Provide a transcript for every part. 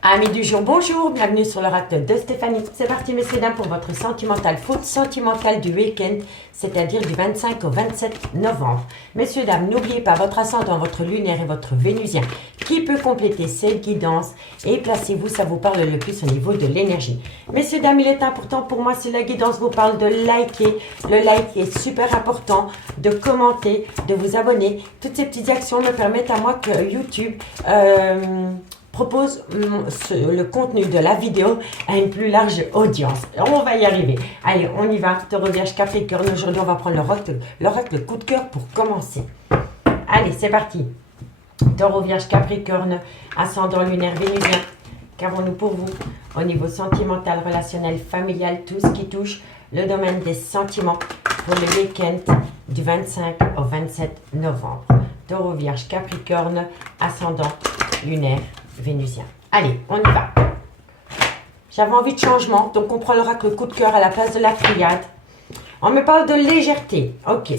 Amis du jour, bonjour, bienvenue sur l'oracle de Stéphanie. C'est parti messieurs dames pour votre sentimental foot sentimental du week-end, c'est-à-dire du 25 au 27 novembre. Messieurs dames, n'oubliez pas votre ascendant, votre lunaire et votre vénusien qui peut compléter cette guidance et placez-vous, ça vous parle le plus au niveau de l'énergie. Messieurs dames, il est important pour moi, si la guidance vous parle de liker, le like est super important, de commenter, de vous abonner. Toutes ces petites actions me permettent à moi que YouTube propose le contenu de la vidéo à une plus large audience. On va y arriver. Allez, on y va. Taureau, Vierge, Capricorne. Aujourd'hui, on va prendre l'oracle coup de cœur pour commencer. Allez, c'est parti. Taureau, Vierge, Capricorne, ascendant lunaire vénusien. Qu'avons-nous pour vous au niveau sentimental, relationnel, familial, tout ce qui touche le domaine des sentiments pour le week-end du 25 au 27 novembre. Taureau, Vierge, Capricorne, ascendant lunaire vénusien. Allez, on y va. J'avais envie de changement, donc on prend l'oracle coup de cœur à la place de la triade. On me parle de légèreté. Ok.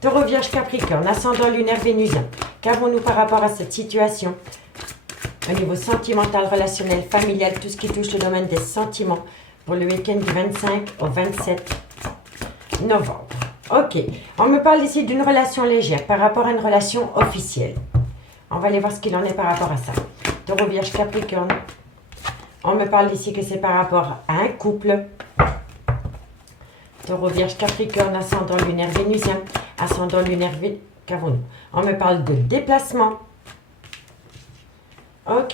Taureau, Vierge, Capricorne, ascendant lunaire vénusien. Qu'avons-nous par rapport à cette situation au niveau sentimental, relationnel, familial, tout ce qui touche le domaine des sentiments pour le week-end du 25 au 27 novembre. Ok. On me parle ici d'une relation légère par rapport à une relation officielle. On va aller voir ce qu'il en est par rapport à ça. Taureau, Vierge, Capricorne. On me parle ici que c'est par rapport à un couple. Taureau, Vierge, Capricorne, ascendant lunaire vénusien. Ascendant lunaire vénusien. Qu'avons-nous? On me parle de déplacement. Ok.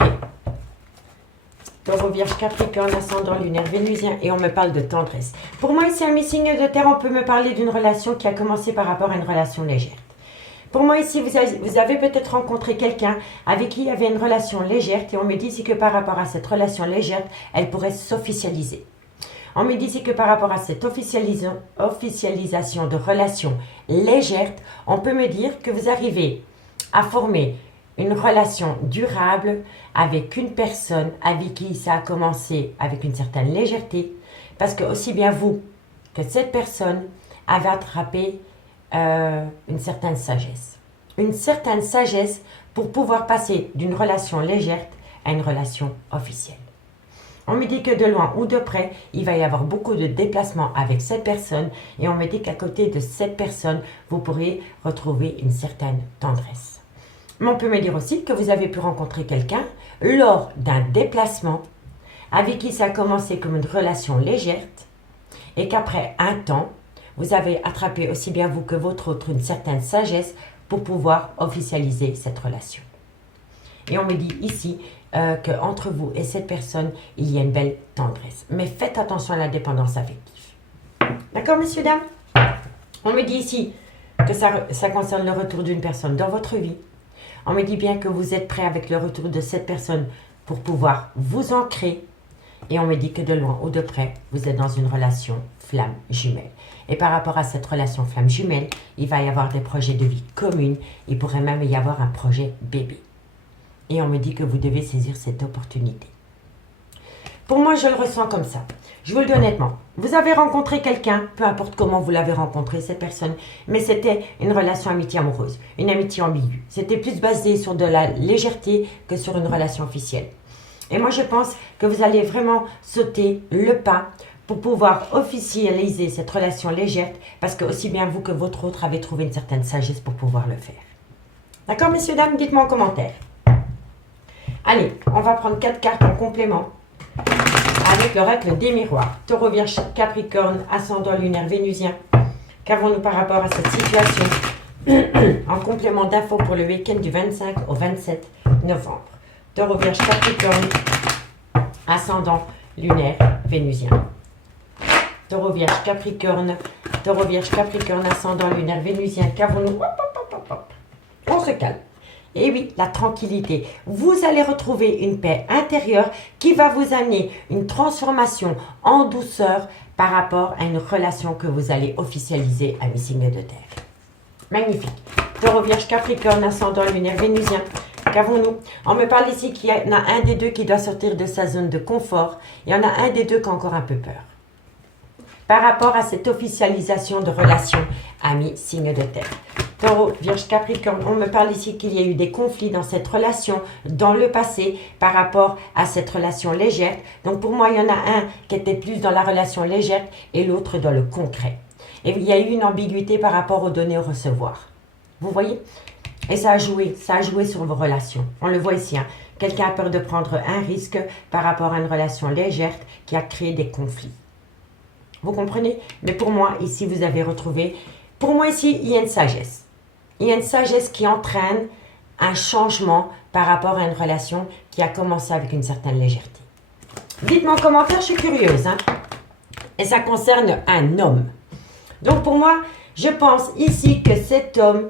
Taureau, Vierge, Capricorne, ascendant lunaire vénusien. Et on me parle de tendresse. Pour moi, ici, un signe de terre, on peut me parler d'une relation qui a commencé par rapport à une relation légère. Pour moi ici, vous avez peut-être rencontré quelqu'un avec qui il y avait une relation légère et on me dit ici que par rapport à cette relation légère, elle pourrait s'officialiser. On me dit ici que par rapport à cette officialisation de relation légère, on peut me dire que vous arrivez à former une relation durable avec une personne avec qui ça a commencé avec une certaine légèreté, parce que aussi bien vous que cette personne avez attrapé une certaine sagesse. Une certaine sagesse pour pouvoir passer d'une relation légère à une relation officielle. On me dit que de loin ou de près, il va y avoir beaucoup de déplacements avec cette personne et on me dit qu'à côté de cette personne, vous pourrez retrouver une certaine tendresse. Mais on peut me dire aussi que vous avez pu rencontrer quelqu'un lors d'un déplacement avec qui ça a commencé comme une relation légère et qu'après un temps, vous avez attrapé aussi bien vous que votre autre une certaine sagesse pour pouvoir officialiser cette relation. Et on me dit ici qu'entre vous et cette personne, il y a une belle tendresse. Mais faites attention à la dépendance affective. D'accord, messieurs, dames? On me dit ici que ça concerne le retour d'une personne dans votre vie. On me dit bien que vous êtes prêt avec le retour de cette personne pour pouvoir vous ancrer. Et on me dit que de loin ou de près, vous êtes dans une relation flamme jumelle. Et par rapport à cette relation flamme jumelle, il va y avoir des projets de vie communs. Il pourrait même y avoir un projet bébé. Et on me dit que vous devez saisir cette opportunité. Pour moi, je le ressens comme ça. Je vous le dis honnêtement. Vous avez rencontré quelqu'un, peu importe comment vous l'avez rencontré, cette personne, mais c'était une relation amitié amoureuse, une amitié ambiguë. C'était plus basé sur de la légèreté que sur une relation officielle. Et moi, je pense que vous allez vraiment sauter le pas pour pouvoir officialiser cette relation légère, parce que aussi bien vous que votre autre avez trouvé une certaine sagesse pour pouvoir le faire. D'accord, messieurs, dames? Dites-moi en commentaire. Allez, on va prendre 4 cartes en complément avec l'oracle des miroirs. Taureau, Vierge, Capricorne, ascendant lunaire vénusien. Qu'avons-nous par rapport à cette situation en complément d'infos pour le week-end du 25 au 27 novembre. Taureau, Vierge, Capricorne, ascendant lunaire vénusien. Taureau, Vierge, Capricorne, ascendant lunaire vénusien. Qu'avons-nous? On se calme. Et oui, la tranquillité. Vous allez retrouver une paix intérieure qui va vous amener une transformation en douceur par rapport à une relation que vous allez officialiser à mes signes de terre. Magnifique. Taureau, Vierge, Capricorne, ascendant lunaire vénusien. Qu'avons-nous? On me parle ici qu'il y en a un des deux qui doit sortir de sa zone de confort. Il y en a un des deux qui a encore un peu peur. Par rapport à cette officialisation de relation ami signe de terre. Taureau, Vierge, Capricorne, on me parle ici qu'il y a eu des conflits dans cette relation dans le passé par rapport à cette relation légère. Donc pour moi, il y en a un qui était plus dans la relation légère et l'autre dans le concret. Et il y a eu une ambiguïté par rapport aux donner au recevoir. Vous voyez? Et ça a joué sur vos relations. On le voit ici, hein. Quelqu'un a peur de prendre un risque par rapport à une relation légère qui a créé des conflits. Vous comprenez? Mais pour moi, ici, vous avez retrouvé... Pour moi, ici, il y a une sagesse. Il y a une sagesse qui entraîne un changement par rapport à une relation qui a commencé avec une certaine légèreté. Dites-moi en commentaire, je suis curieuse, hein. Et ça concerne un homme. Donc pour moi, je pense ici que cet homme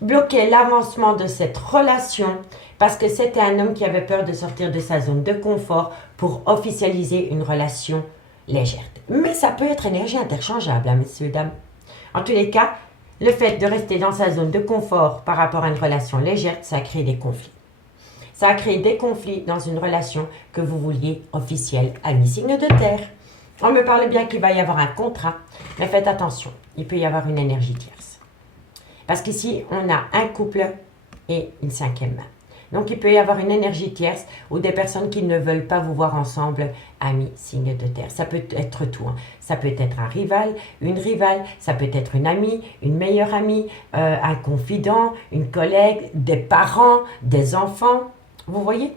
bloquait l'avancement de cette relation parce que c'était un homme qui avait peur de sortir de sa zone de confort pour officialiser une relation légère. Mais ça peut être énergie interchangeable, hein, messieurs, dames. En tous les cas, le fait de rester dans sa zone de confort par rapport à une relation légère, ça a créé des conflits. Ça a créé des conflits dans une relation que vous vouliez officielle à mi-signe de terre. On me parle bien qu'il va y avoir un contrat, mais faites attention, il peut y avoir une énergie tierce. Parce qu'ici, on a un couple et une cinquième main. Donc, il peut y avoir une énergie tierce ou des personnes qui ne veulent pas vous voir ensemble, amis, signe de terre. Ça peut être tout. Hein. Ça peut être un rival, une rivale, ça peut être une amie, une meilleure amie, un confident, une collègue, des parents, des enfants. Vous voyez?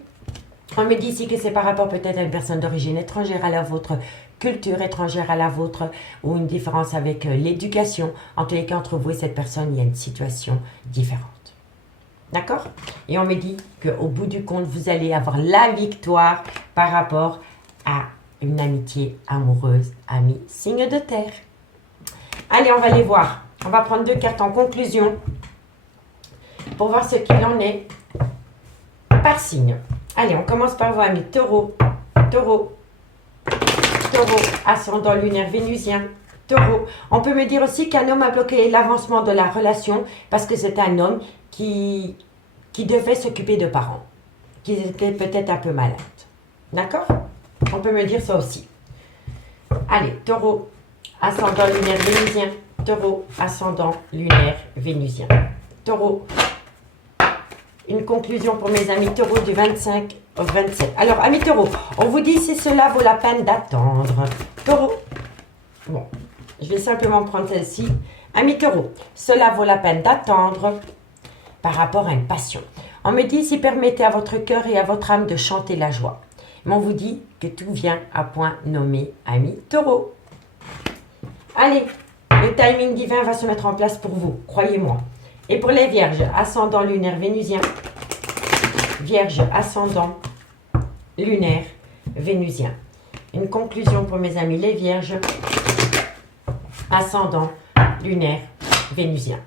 On me dit ici que c'est par rapport peut-être à une personne d'origine étrangère à la vôtre, culture étrangère à la vôtre, ou une différence avec l'éducation. En tous les cas, entre vous et cette personne, il y a une situation différente. D'accord? Et on me dit qu'au bout du compte, vous allez avoir la victoire par rapport à une amitié amoureuse, amie, signe de terre. Allez, on va les voir. On va prendre 2 cartes en conclusion pour voir ce qu'il en est par signe. Allez, on commence par vos amis Taureau, Taureau, Taureau, ascendant lunaire vénusien. Taureau. On peut me dire aussi qu'un homme a bloqué l'avancement de la relation parce que c'est un homme qui devait s'occuper de parents, qui étaient peut-être un peu malades. D'accord? On peut me dire ça aussi. Allez, Taureau, ascendant lunaire vénusien. Taureau, ascendant lunaire vénusien. Taureau. Une conclusion pour mes amis Taureau du 25 au 27. Alors, amis Taureau, on vous dit si cela vaut la peine d'attendre. Taureau. Bon, je vais simplement prendre celle-ci. Amis Taureau, cela vaut la peine d'attendre par rapport à une passion. On me dit si permettez à votre cœur et à votre âme de chanter la joie. Mais on vous dit que tout vient à point nommé, amis Taureau. Allez, le timing divin va se mettre en place pour vous, croyez-moi. Et pour les vierges, ascendant lunaire vénusien, vierge ascendant lunaire vénusien. Une conclusion pour mes amis les vierges, ascendant lunaire vénusien.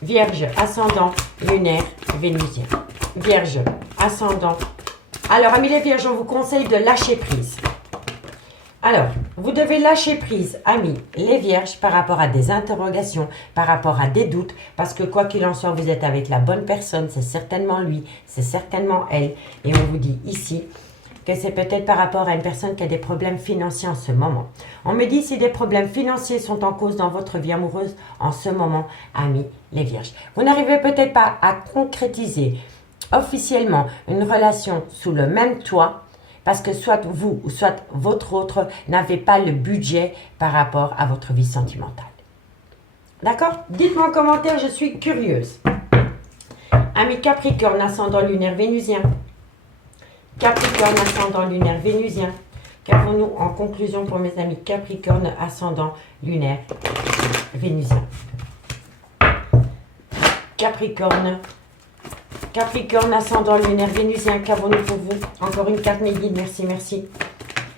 Vierge, ascendant, lunaire, vénusien. Vierge, ascendant. Alors, amis les vierges, on vous conseille de lâcher prise. Alors, vous devez lâcher prise, amis les vierges, par rapport à des interrogations, par rapport à des doutes, parce que quoi qu'il en soit, vous êtes avec la bonne personne, c'est certainement lui, c'est certainement elle. Et on vous dit ici que c'est peut-être par rapport à une personne qui a des problèmes financiers en ce moment. On me dit si des problèmes financiers sont en cause dans votre vie amoureuse en ce moment, amis les vierges. Vous n'arrivez peut-être pas à concrétiser officiellement une relation sous le même toit parce que soit vous ou soit votre autre n'avez pas le budget par rapport à votre vie sentimentale. D'accord? Dites-moi en commentaire, je suis curieuse. Amis Capricorne, ascendant lunaire vénusien. Capricorne, ascendant lunaire vénusien. Qu'avons-nous en conclusion pour mes amis Capricorne, ascendant lunaire vénusien? Capricorne, Capricorne, ascendant lunaire vénusien. Qu'avons-nous pour vous? Encore une carte mes guides, merci, merci.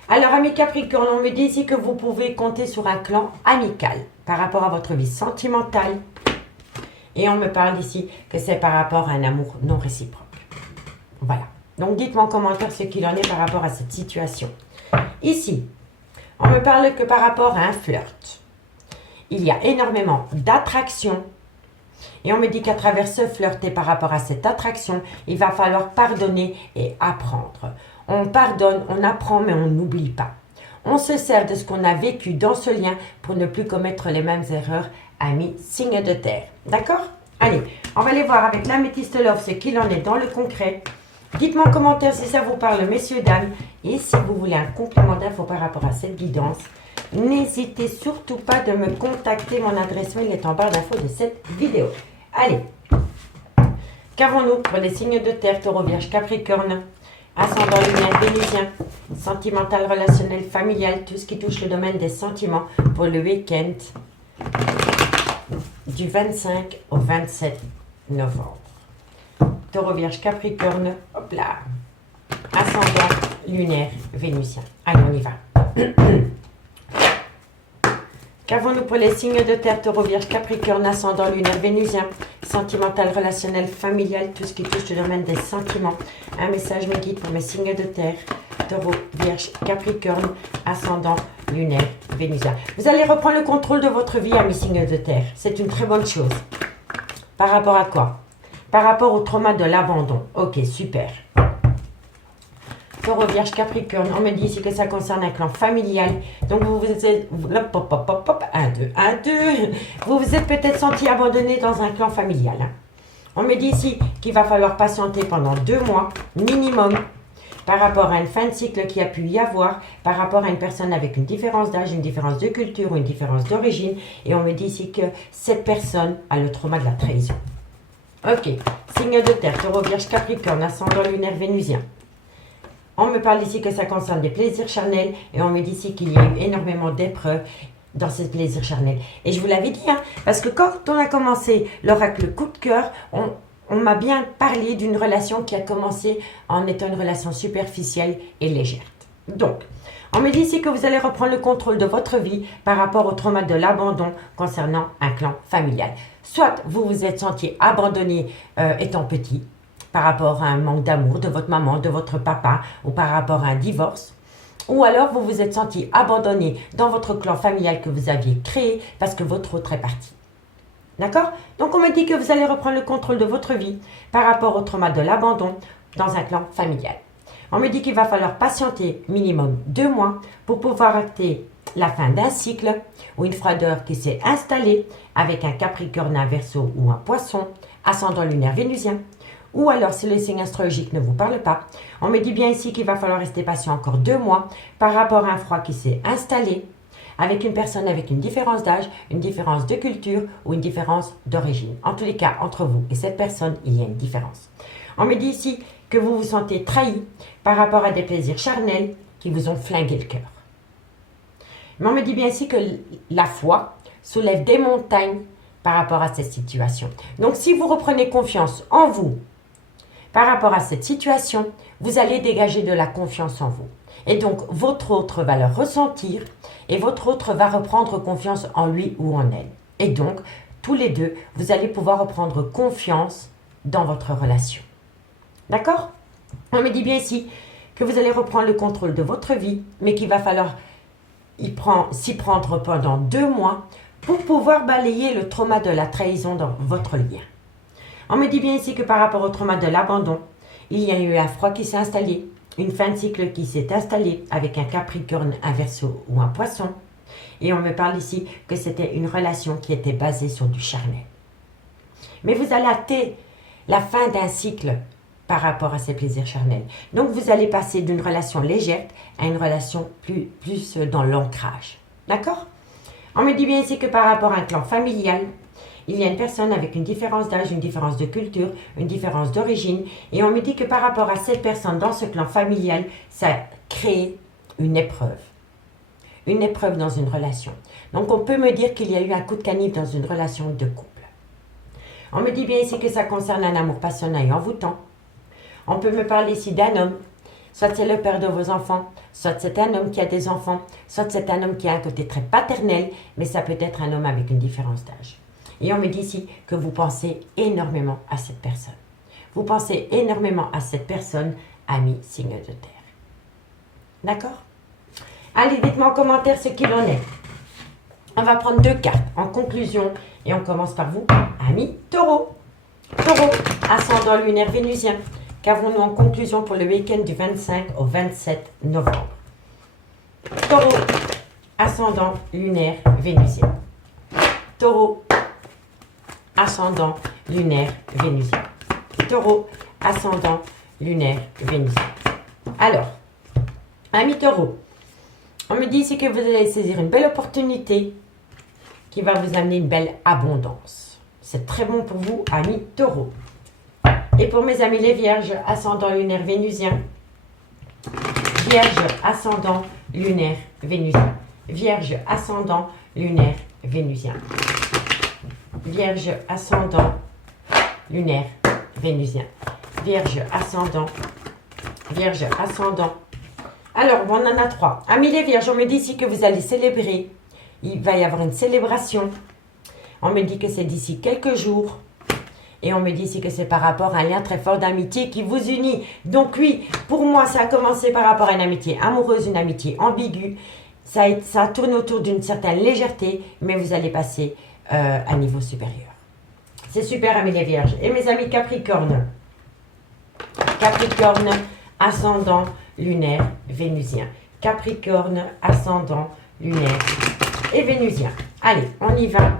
Alors, amis Capricorne, on me dit ici que vous pouvez compter sur un clan amical par rapport à votre vie sentimentale. Et on me parle ici que c'est par rapport à un amour non réciproque. Voilà. Donc, dites-moi en commentaire ce qu'il en est par rapport à cette situation. Ici, on me parle que par rapport à un flirt, il y a énormément d'attraction. Et on me dit qu'à travers ce flirt et par rapport à cette attraction, il va falloir pardonner et apprendre. On pardonne, on apprend, mais on n'oublie pas. On se sert de ce qu'on a vécu dans ce lien pour ne plus commettre les mêmes erreurs amis signe de terre. D'accord? Allez, on va aller voir avec l'améthyste love ce qu'il en est dans le concret. Dites-moi en commentaire si ça vous parle, messieurs, dames. Et si vous voulez un complément d'info par rapport à cette guidance, n'hésitez surtout pas de me contacter. Mon adresse mail est en barre d'infos de cette vidéo. Allez, qu'avons-nous pour les signes de terre, taureau, vierge, capricorne, ascendant lunaire, vénusien, sentimental, relationnel, familial, tout ce qui touche le domaine des sentiments pour le week-end du 25 au 27 novembre. Taureau, vierge, capricorne, hop là, ascendant lunaire, vénusien. Allez, on y va. Qu'avons-nous pour les signes de terre, taureau, vierge, capricorne, ascendant lunaire, vénusien, sentimental, relationnel, familial, tout ce qui touche le domaine des sentiments. Un message me guide pour mes signes de terre, taureau, vierge, capricorne, ascendant lunaire, vénusien. Vous allez reprendre le contrôle de votre vie, amis signes de terre. C'est une très bonne chose. Par rapport à quoi? Par rapport au trauma de l'abandon. Ok, super. Taureau, vierge, capricorne, on me dit ici que ça concerne un clan familial. Donc vous vous êtes... Hop, hop, hop, hop, 1, 2, 1, 2. Vous vous êtes peut-être senti abandonné dans un clan familial. On me dit ici qu'il va falloir patienter pendant 2 mois minimum par rapport à une fin de cycle qui a pu y avoir, par rapport à une personne avec une différence d'âge, une différence de culture ou une différence d'origine. Et on me dit ici que cette personne a le trauma de la trahison. Ok, signe de terre, taureau, vierge, capricorne, ascendant lunaire, vénusien. On me parle ici que ça concerne des plaisirs charnels et on me dit ici qu'il y a eu énormément d'épreuves dans ces plaisirs charnels. Et je vous l'avais dit, hein, parce que quand on a commencé l'oracle coup de cœur, on m'a bien parlé d'une relation qui a commencé en étant une relation superficielle et légère. Donc, on me dit ici que vous allez reprendre le contrôle de votre vie par rapport au trauma de l'abandon concernant un clan familial. Soit vous vous êtes senti abandonné étant petit, par rapport à un manque d'amour de votre maman, de votre papa, ou par rapport à un divorce. Ou alors vous vous êtes senti abandonné dans votre clan familial que vous aviez créé parce que votre autre est parti. D'accord? Donc on me dit que vous allez reprendre le contrôle de votre vie par rapport au trauma de l'abandon dans un clan familial. On me dit qu'il va falloir patienter minimum 2 mois pour pouvoir acter la fin d'un cycle ou une froideur qui s'est installée avec un capricorne, un verseau ou un poisson, ascendant lunaire vénusien. Ou alors, si le signe astrologique ne vous parle pas, on me dit bien ici qu'il va falloir rester patient encore 2 mois par rapport à un froid qui s'est installé avec une personne avec une différence d'âge, une différence de culture ou une différence d'origine. En tous les cas, entre vous et cette personne, il y a une différence. On me dit ici que vous vous sentez trahi par rapport à des plaisirs charnels qui vous ont flingué le cœur. Mais on me dit bien ici que la foi soulève des montagnes par rapport à cette situation. Donc, si vous reprenez confiance en vous, par rapport à cette situation, vous allez dégager de la confiance en vous. Et donc, votre autre va le ressentir et votre autre va reprendre confiance en lui ou en elle. Et donc, tous les deux, vous allez pouvoir reprendre confiance dans votre relation. D'accord? On me dit bien ici que vous allez reprendre le contrôle de votre vie, mais qu'il va falloir s'y prendre pendant 2 mois pour pouvoir balayer le trauma de la trahison dans votre lien. On me dit bien ici que par rapport au trauma de l'abandon, il y a eu un froid qui s'est installé, une fin de cycle qui s'est installée avec un capricorne, un verseau ou un poisson. Et on me parle ici que c'était une relation qui était basée sur du charnel. Mais vous allez acter la fin d'un cycle par rapport à ces plaisirs charnels. Donc vous allez passer d'une relation légère à une relation plus dans l'ancrage. D'accord? On me dit bien ici que par rapport à un clan familial, il y a une personne avec une différence d'âge, une différence de culture, une différence d'origine. Et on me dit que par rapport à cette personne dans ce clan familial, ça crée une épreuve. Une épreuve dans une relation. Donc on peut me dire qu'il y a eu un coup de canif dans une relation de couple. On me dit bien ici que ça concerne un amour passionnel et envoûtant. On peut me parler ici d'un homme. Soit c'est le père de vos enfants, soit c'est un homme qui a des enfants, soit c'est un homme qui a un côté très paternel, mais ça peut être un homme avec une différence d'âge. Et on me dit ici que vous pensez énormément à cette personne. Vous pensez énormément à cette personne, ami signe de terre. D'accord? Allez, dites-moi en commentaire ce qu'il en est. On va prendre 2 cartes en conclusion et on commence par vous, ami taureau. Taureau, ascendant lunaire vénusien. Qu'avons-nous en conclusion pour le week-end du 25 au 27 novembre? Taureau, ascendant lunaire vénusien. Taureau, ascendant lunaire vénusien. Taureau, ascendant lunaire vénusien. Alors, ami Taureau, on me dit ici que vous allez saisir une belle opportunité qui va vous amener une belle abondance. C'est très bon pour vous, ami Taureau. Et pour mes amis les Vierges, ascendant lunaire vénusien. Vierge, ascendant lunaire vénusien. Vierge, ascendant lunaire vénusien. Vierge, ascendant lunaire vénusien. Vierge, ascendant. Vierge, ascendant. Alors, on en a 3. Amis les Vierges, on me dit ici que vous allez célébrer. Il va y avoir une célébration. On me dit que c'est d'ici quelques jours. Et on me dit ici que c'est par rapport à un lien très fort d'amitié qui vous unit. Donc oui, pour moi, ça a commencé par rapport à une amitié amoureuse, une amitié ambiguë. Ça tourne autour d'une certaine légèreté, mais vous allez passer à un niveau supérieur. C'est super, amis les Vierges. Et mes amis Capricorne. Capricorne, ascendant lunaire vénusien. Capricorne, ascendant lunaire et vénusien. Allez, on y va.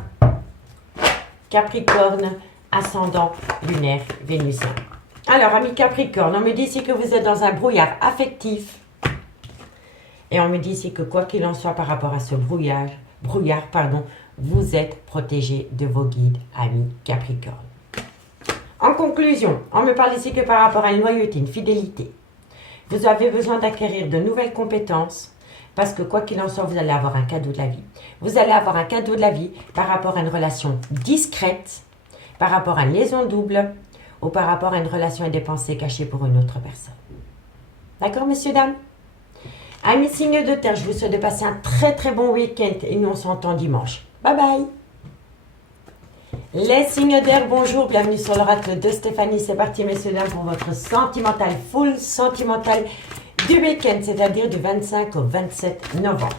Capricorne, ascendant lunaire vénusien. Alors, amis Capricorne, on me dit ici que vous êtes dans un brouillard affectif. Et on me dit ici que quoi qu'il en soit par rapport à ce brouillard, vous êtes protégé de vos guides, amis Capricorne. En conclusion, on me parle ici que par rapport à une loyauté, une fidélité, vous avez besoin d'acquérir de nouvelles compétences parce que quoi qu'il en soit, vous allez avoir un cadeau de la vie. Vous allez avoir un cadeau de la vie par rapport à une relation discrète, par rapport à une liaison double ou par rapport à une relation et des pensées cachées pour une autre personne. D'accord, messieurs, dames? Amis signes de terre, je vous souhaite de passer un très très bon week-end et nous on s'entend dimanche. Bye bye. Les signes d'air, bonjour, bienvenue sur l'oracle de Stéphanie. C'est parti, messieurs, dames, pour votre sentimental, full sentimental du week-end, c'est-à-dire du 25 au 27 novembre.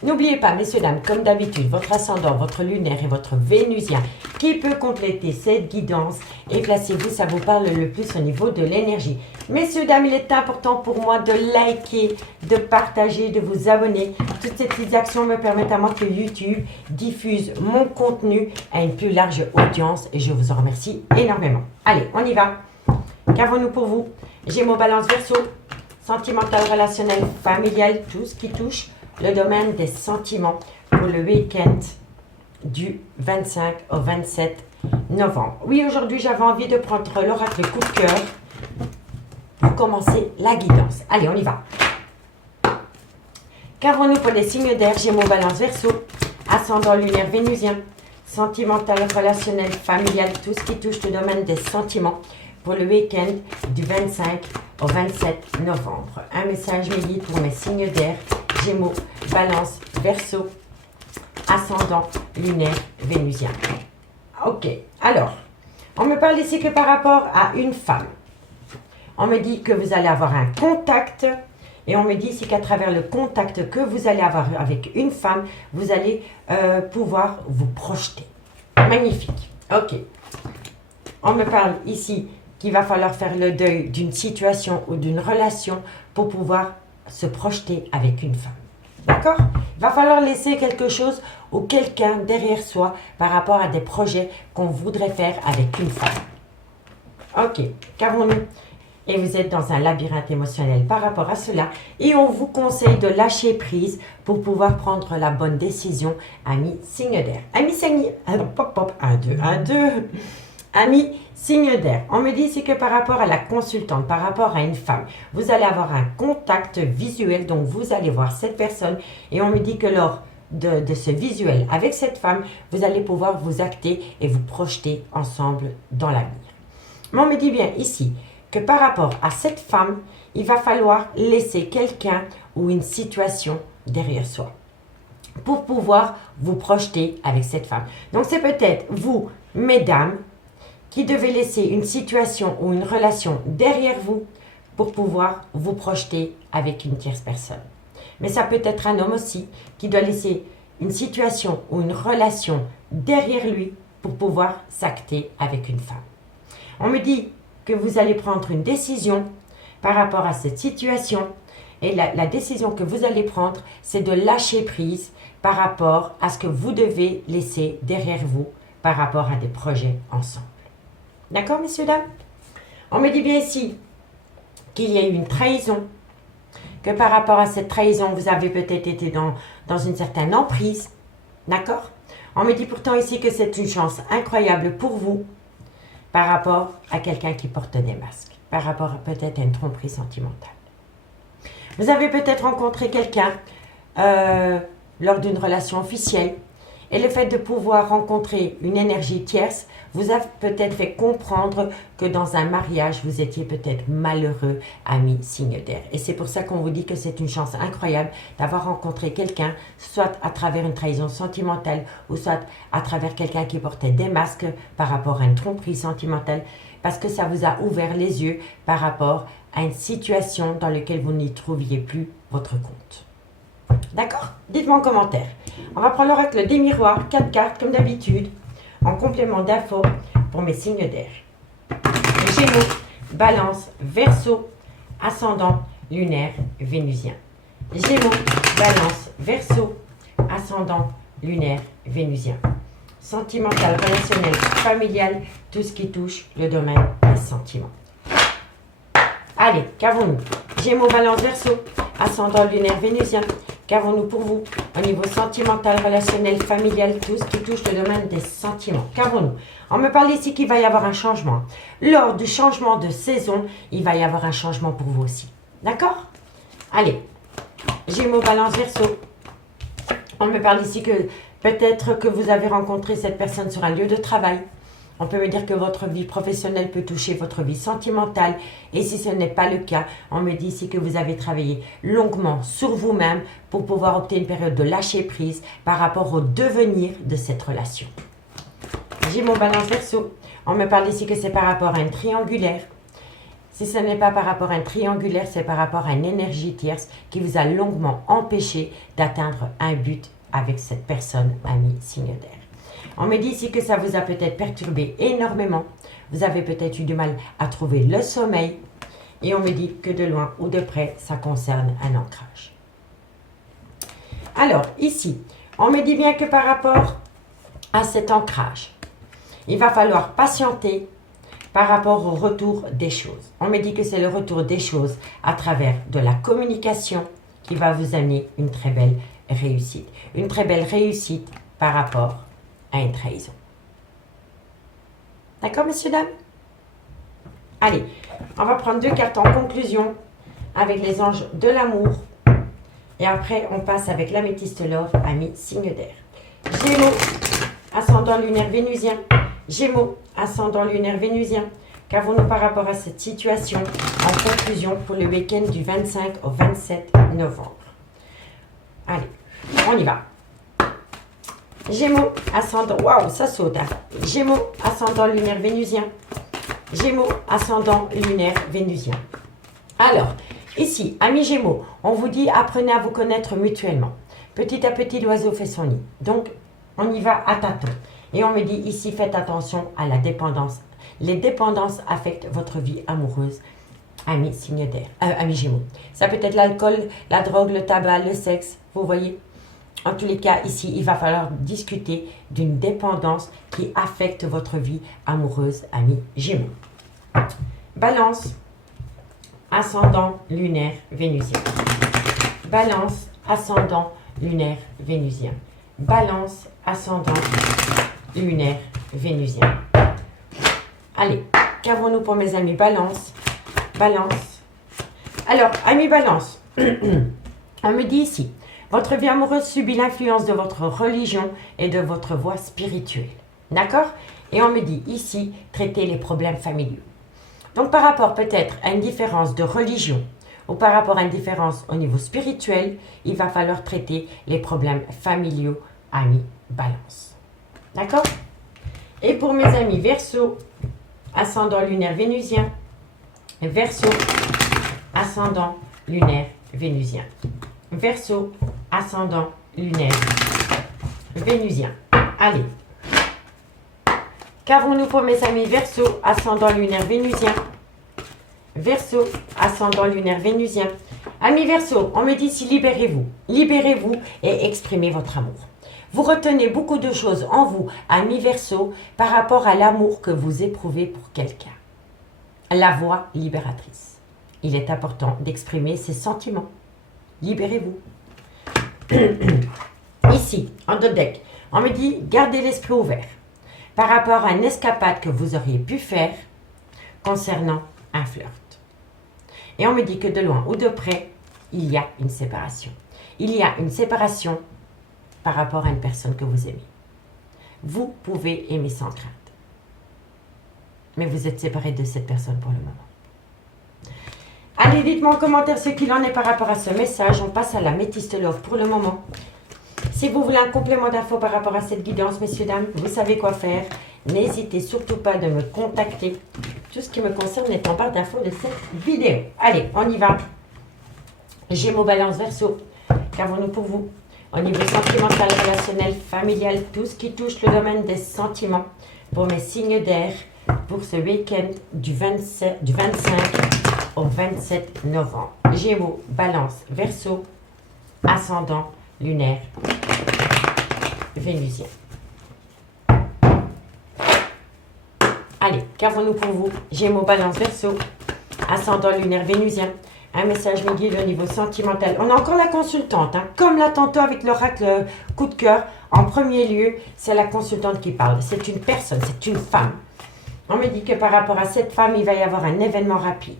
N'oubliez pas, messieurs, dames, comme d'habitude, votre ascendant, votre lunaire et votre vénusien qui peut compléter cette guidance. Et placez-vous, ça vous parle le plus au niveau de l'énergie. Messieurs, dames, il est important pour moi de liker, de partager, de vous abonner. Toutes ces petites actions me permettent à moi que YouTube diffuse mon contenu à une plus large audience. Et je vous en remercie énormément. Allez, on y va. Qu'avons-nous pour vous? Gémeaux, Balance, Verseau, sentimental, relationnel, familial, tout ce qui touche le domaine des sentiments pour le week-end du 25 au 27 novembre. Oui, aujourd'hui, j'avais envie de prendre l'oracle coup de cœur pour commencer la guidance. Allez, on y va. Qu'avons-nous pour les signes d'air? Gémeaux, Balance, Verseau, ascendant lunaire vénusien, sentimental, relationnel, familial, tout ce qui touche le domaine des sentiments pour le week-end du 25 au 27 novembre. Un message médite pour mes signes d'air. Gémeaux, Balance, Verseau, ascendant lunaire vénusien. Ok, alors, on me parle ici que par rapport à une femme. On me dit que vous allez avoir un contact et on me dit ici qu'à travers le contact que vous allez avoir avec une femme, vous allez pouvoir vous projeter. Magnifique. Ok. On me parle ici qu'il va falloir faire le deuil d'une situation ou d'une relation pour pouvoir se projeter avec une femme. D'accord? Il va falloir laisser quelque chose ou quelqu'un derrière soi par rapport à des projets qu'on voudrait faire avec une femme. Ok, qu'avons-nous? Et vous êtes dans un labyrinthe émotionnel par rapport à cela. Et on vous conseille de lâcher prise pour pouvoir prendre la bonne décision, amis signe d'air. Amis signe... Pop, pop, 1, 2, 1, 2. Amis signe d'air, on me dit ici que par rapport à la consultante, par rapport à une femme, vous allez avoir un contact visuel, donc vous allez voir cette personne et on me dit que lors de ce visuel avec cette femme, vous allez pouvoir vous acter et vous projeter ensemble dans l'avenir. Mais on me dit bien ici que par rapport à cette femme, il va falloir laisser quelqu'un ou une situation derrière soi pour pouvoir vous projeter avec cette femme. Donc c'est peut-être vous, mesdames, qui devez laisser une situation ou une relation derrière vous pour pouvoir vous projeter avec une tierce personne. Mais ça peut être un homme aussi qui doit laisser une situation ou une relation derrière lui pour pouvoir s'acter avec une femme. On me dit que vous allez prendre une décision par rapport à cette situation et la décision que vous allez prendre, c'est de lâcher prise par rapport à ce que vous devez laisser derrière vous par rapport à des projets ensemble. D'accord, messieurs, dames? On me dit bien ici qu'il y a eu une trahison, que par rapport à cette trahison, vous avez peut-être été dans une certaine emprise. D'accord? On me dit pourtant ici que c'est une chance incroyable pour vous par rapport à quelqu'un qui porte des masques, par rapport à peut-être une tromperie sentimentale. Vous avez peut-être rencontré quelqu'un lors d'une relation officielle et le fait de pouvoir rencontrer une énergie tierce vous a peut-être fait comprendre que dans un mariage, vous étiez peut-être malheureux, ami signe d'air. Et c'est pour ça qu'on vous dit que c'est une chance incroyable d'avoir rencontré quelqu'un, soit à travers une trahison sentimentale ou soit à travers quelqu'un qui portait des masques par rapport à une tromperie sentimentale, parce que ça vous a ouvert les yeux par rapport à une situation dans laquelle vous n'y trouviez plus votre compte. D'accord? Dites-moi en commentaire. On va prendre l'oracle des miroirs, 4 cartes comme d'habitude, en complément d'infos pour mes signes d'air. Gémeaux, Balance, Verseau, ascendant, lunaire, vénusien. Gémeaux, Balance, Verseau, ascendant, lunaire, vénusien. Sentimental, relationnel, familial, tout ce qui touche le domaine des sentiments. Allez, qu'avons-nous? Gémeaux, Balance, Verseau, ascendant, lunaire, vénusien. Qu'avons-nous pour vous au niveau sentimental, relationnel, familial, tout ce qui touche le domaine des sentiments? Qu'avons-nous? On me parle ici qu'il va y avoir un changement. Lors du changement de saison, il va y avoir un changement pour vous aussi. D'accord? Allez, Gémeaux, Balance, Verseau. On me parle ici que peut-être que vous avez rencontré cette personne sur un lieu de travail. On peut me dire que votre vie professionnelle peut toucher votre vie sentimentale. Et si ce n'est pas le cas, on me dit ici que vous avez travaillé longuement sur vous-même pour pouvoir opter une période de lâcher prise par rapport au devenir de cette relation. Gémeaux, Balance, Verseau. On me parle ici que c'est par rapport à une triangulaire. Si ce n'est pas par rapport à un triangulaire, c'est par rapport à une énergie tierce qui vous a longuement empêché d'atteindre un but avec cette personne, ami signe d'air. On me dit ici que ça vous a peut-être perturbé énormément. Vous avez peut-être eu du mal à trouver le sommeil. Et on me dit que de loin ou de près, ça concerne un ancrage. Alors, ici, on me dit bien que par rapport à cet ancrage, il va falloir patienter par rapport au retour des choses. On me dit que c'est le retour des choses à travers de la communication qui va vous amener une très belle réussite. Une très belle réussite par rapport à une trahison. D'accord, messieurs, dames? Allez, on va prendre 2 cartes en conclusion avec les anges de l'amour. Et après, on passe avec l'améthyste love, ami signe d'air. Gémeaux, ascendant lunaire vénusien. Gémeaux, ascendant lunaire vénusien. Qu'avons-nous par rapport à cette situation en conclusion pour le week-end du 25 au 27 novembre? Allez, on y va. Gémeaux, ascendant, waouh, ça saute. Hein. Gémeaux, ascendant lunaire vénusien. Gémeaux, ascendant lunaire vénusien. Alors, ici, amis Gémeaux, on vous dit apprenez à vous connaître mutuellement. Petit à petit, l'oiseau fait son nid. Donc, on y va à tâtons. Et on me dit ici, faites attention à la dépendance. Les dépendances affectent votre vie amoureuse, amis signe d'air, amis Gémeaux. Ça peut être l'alcool, la drogue, le tabac, le sexe, vous voyez. En tous les cas, ici, il va falloir discuter d'une dépendance qui affecte votre vie amoureuse, amis Gémeaux. Balance, ascendant lunaire vénusien. Balance, ascendant lunaire vénusien. Balance, ascendant lunaire vénusien. Allez, qu'avons-nous pour mes amis Balance? Balance. Alors, amis Balance, on me dit ici, votre vie amoureuse subit l'influence de votre religion et de votre voie spirituelle. D'accord? Et on me dit ici, traitez les problèmes familiaux. Donc par rapport peut-être à une différence de religion ou par rapport à une différence au niveau spirituel, il va falloir traiter les problèmes familiaux, amis Balance. D'accord? Et pour mes amis Verseau, ascendant lunaire vénusien. Verseau, ascendant lunaire vénusien. Verseau, ascendant lunaire vénusien. Allez. Qu'avons-nous pour mes amis Verseau, ascendant lunaire vénusien? Verseau, ascendant lunaire vénusien. Amis Verseau, on me dit ici libérez-vous. Libérez-vous et exprimez votre amour. Vous retenez beaucoup de choses en vous, amis Verseau, par rapport à l'amour que vous éprouvez pour quelqu'un. La voix libératrice. Il est important d'exprimer ses sentiments. Libérez-vous. Ici, en dos de deck, on me dit gardez l'esprit ouvert par rapport à une escapade que vous auriez pu faire concernant un flirt. Et on me dit que de loin ou de près, il y a une séparation. Il y a une séparation par rapport à une personne que vous aimez. Vous pouvez aimer sans crainte. Mais vous êtes séparé de cette personne pour le moment. Allez, dites-moi en commentaire ce qu'il en est par rapport à ce message. On passe à la Métiste Love pour le moment. Si vous voulez un complément d'infos par rapport à cette guidance, messieurs, dames, vous savez quoi faire. N'hésitez surtout pas de me contacter. Tout ce qui me concerne est en barre d'infos de cette vidéo. Allez, on y va. Gémeaux, Balance, Verseau. Qu'avons-nous pour vous? Au niveau sentimental, relationnel, familial, tout ce qui touche le domaine des sentiments pour mes signes d'air pour ce week-end du 25 au 27 novembre. Gémeaux, Balance, Verseau, ascendant, lunaire, vénusien. Allez, qu'avons-nous pour vous? Gémeaux, Balance, Verseau, ascendant, lunaire, vénusien. Un message me guide au niveau sentimental. On a encore la consultante, hein. Comme là tantôt avec l'oracle coup de cœur. En premier lieu, c'est la consultante qui parle. C'est une personne, c'est une femme. On me dit que par rapport à cette femme, il va y avoir un événement rapide.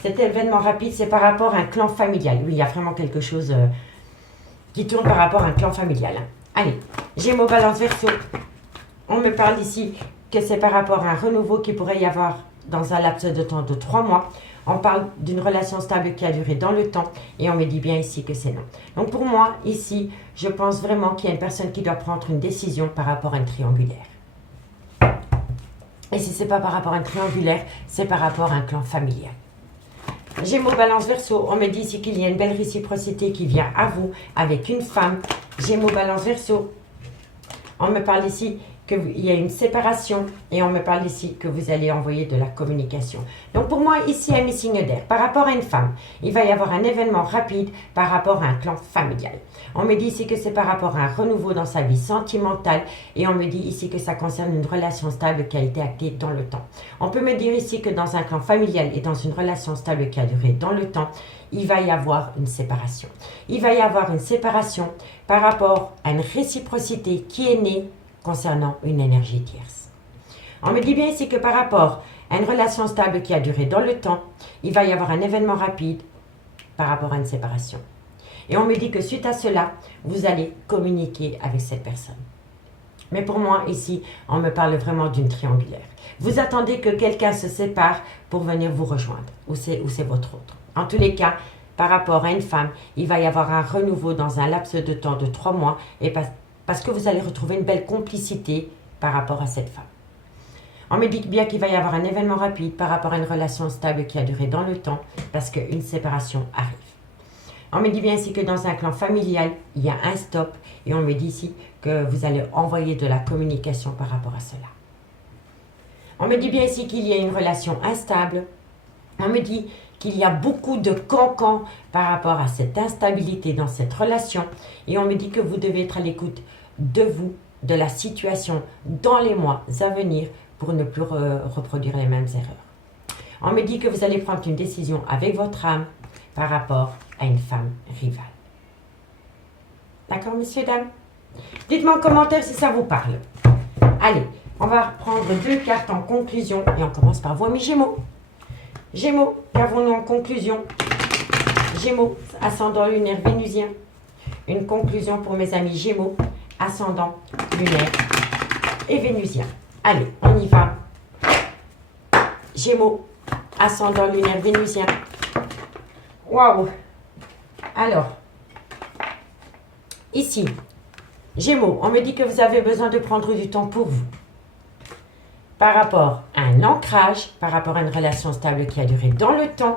Cet événement rapide, c'est par rapport à un clan familial. Oui, il y a vraiment quelque chose qui tourne par rapport à un clan familial. Hein. Allez, Gémeaux, Balance, Verseau. On me parle ici que c'est par rapport à un renouveau qui pourrait y avoir dans un laps de temps de 3 mois. On parle d'une relation stable qui a duré dans le temps et on me dit bien ici que c'est non. Donc pour moi, ici, je pense vraiment qu'il y a une personne qui doit prendre une décision par rapport à une triangulaire. Et si ce n'est pas par rapport à un triangulaire, c'est par rapport à un clan familial. Gémeaux, Balance, Verseau, on me dit ici qu'il y a une belle réciprocité qui vient à vous avec une femme. Gémeaux, Balance, Verseau, on me parle ici qu'il y a une séparation et on me parle ici que vous allez envoyer de la communication. Donc pour moi, ici, un signe d'air. Par rapport à une femme, il va y avoir un événement rapide par rapport à un clan familial. On me dit ici que c'est par rapport à un renouveau dans sa vie sentimentale et on me dit ici que ça concerne une relation stable qui a été actée dans le temps. On peut me dire ici que dans un clan familial et dans une relation stable qui a duré dans le temps, il va y avoir une séparation. Il va y avoir une séparation par rapport à une réciprocité qui est née concernant une énergie tierce. On me dit bien ici que par rapport à une relation stable qui a duré dans le temps, il va y avoir un événement rapide par rapport à une séparation. Et on me dit que suite à cela, vous allez communiquer avec cette personne. Mais pour moi, ici, on me parle vraiment d'une triangulaire. Vous attendez que quelqu'un se sépare pour venir vous rejoindre, ou c'est votre autre. En tous les cas, par rapport à une femme, il va y avoir un renouveau dans un laps de temps de 3 mois et parce que vous allez retrouver une belle complicité par rapport à cette femme. On me dit bien qu'il va y avoir un événement rapide par rapport à une relation stable qui a duré dans le temps parce qu'une séparation arrive. On me dit bien ici que dans un clan familial, il y a un stop et on me dit ici que vous allez envoyer de la communication par rapport à cela. On me dit bien ici qu'il y a une relation instable. On me dit qu'il y a beaucoup de cancans par rapport à cette instabilité dans cette relation et on me dit que vous devez être à l'écoute de vous, de la situation dans les mois à venir pour ne plus reproduire les mêmes erreurs. On me dit que vous allez prendre une décision avec votre âme par rapport à une femme rivale. D'accord, messieurs, dames? Dites-moi en commentaire si ça vous parle. Allez, on va prendre 2 cartes en conclusion et on commence par vous, mes Gémeaux. Gémeaux, qu'avons-nous en conclusion? Gémeaux, ascendant lunaire vénusien. Une conclusion pour mes amis Gémeaux, ascendant lunaire et vénusien. Allez, on y va. Gémeaux, ascendant lunaire vénusien. Waouh! Alors, ici, Gémeaux, on me dit que vous avez besoin de prendre du temps pour vous. Par rapport à un ancrage, par rapport à une relation stable qui a duré dans le temps.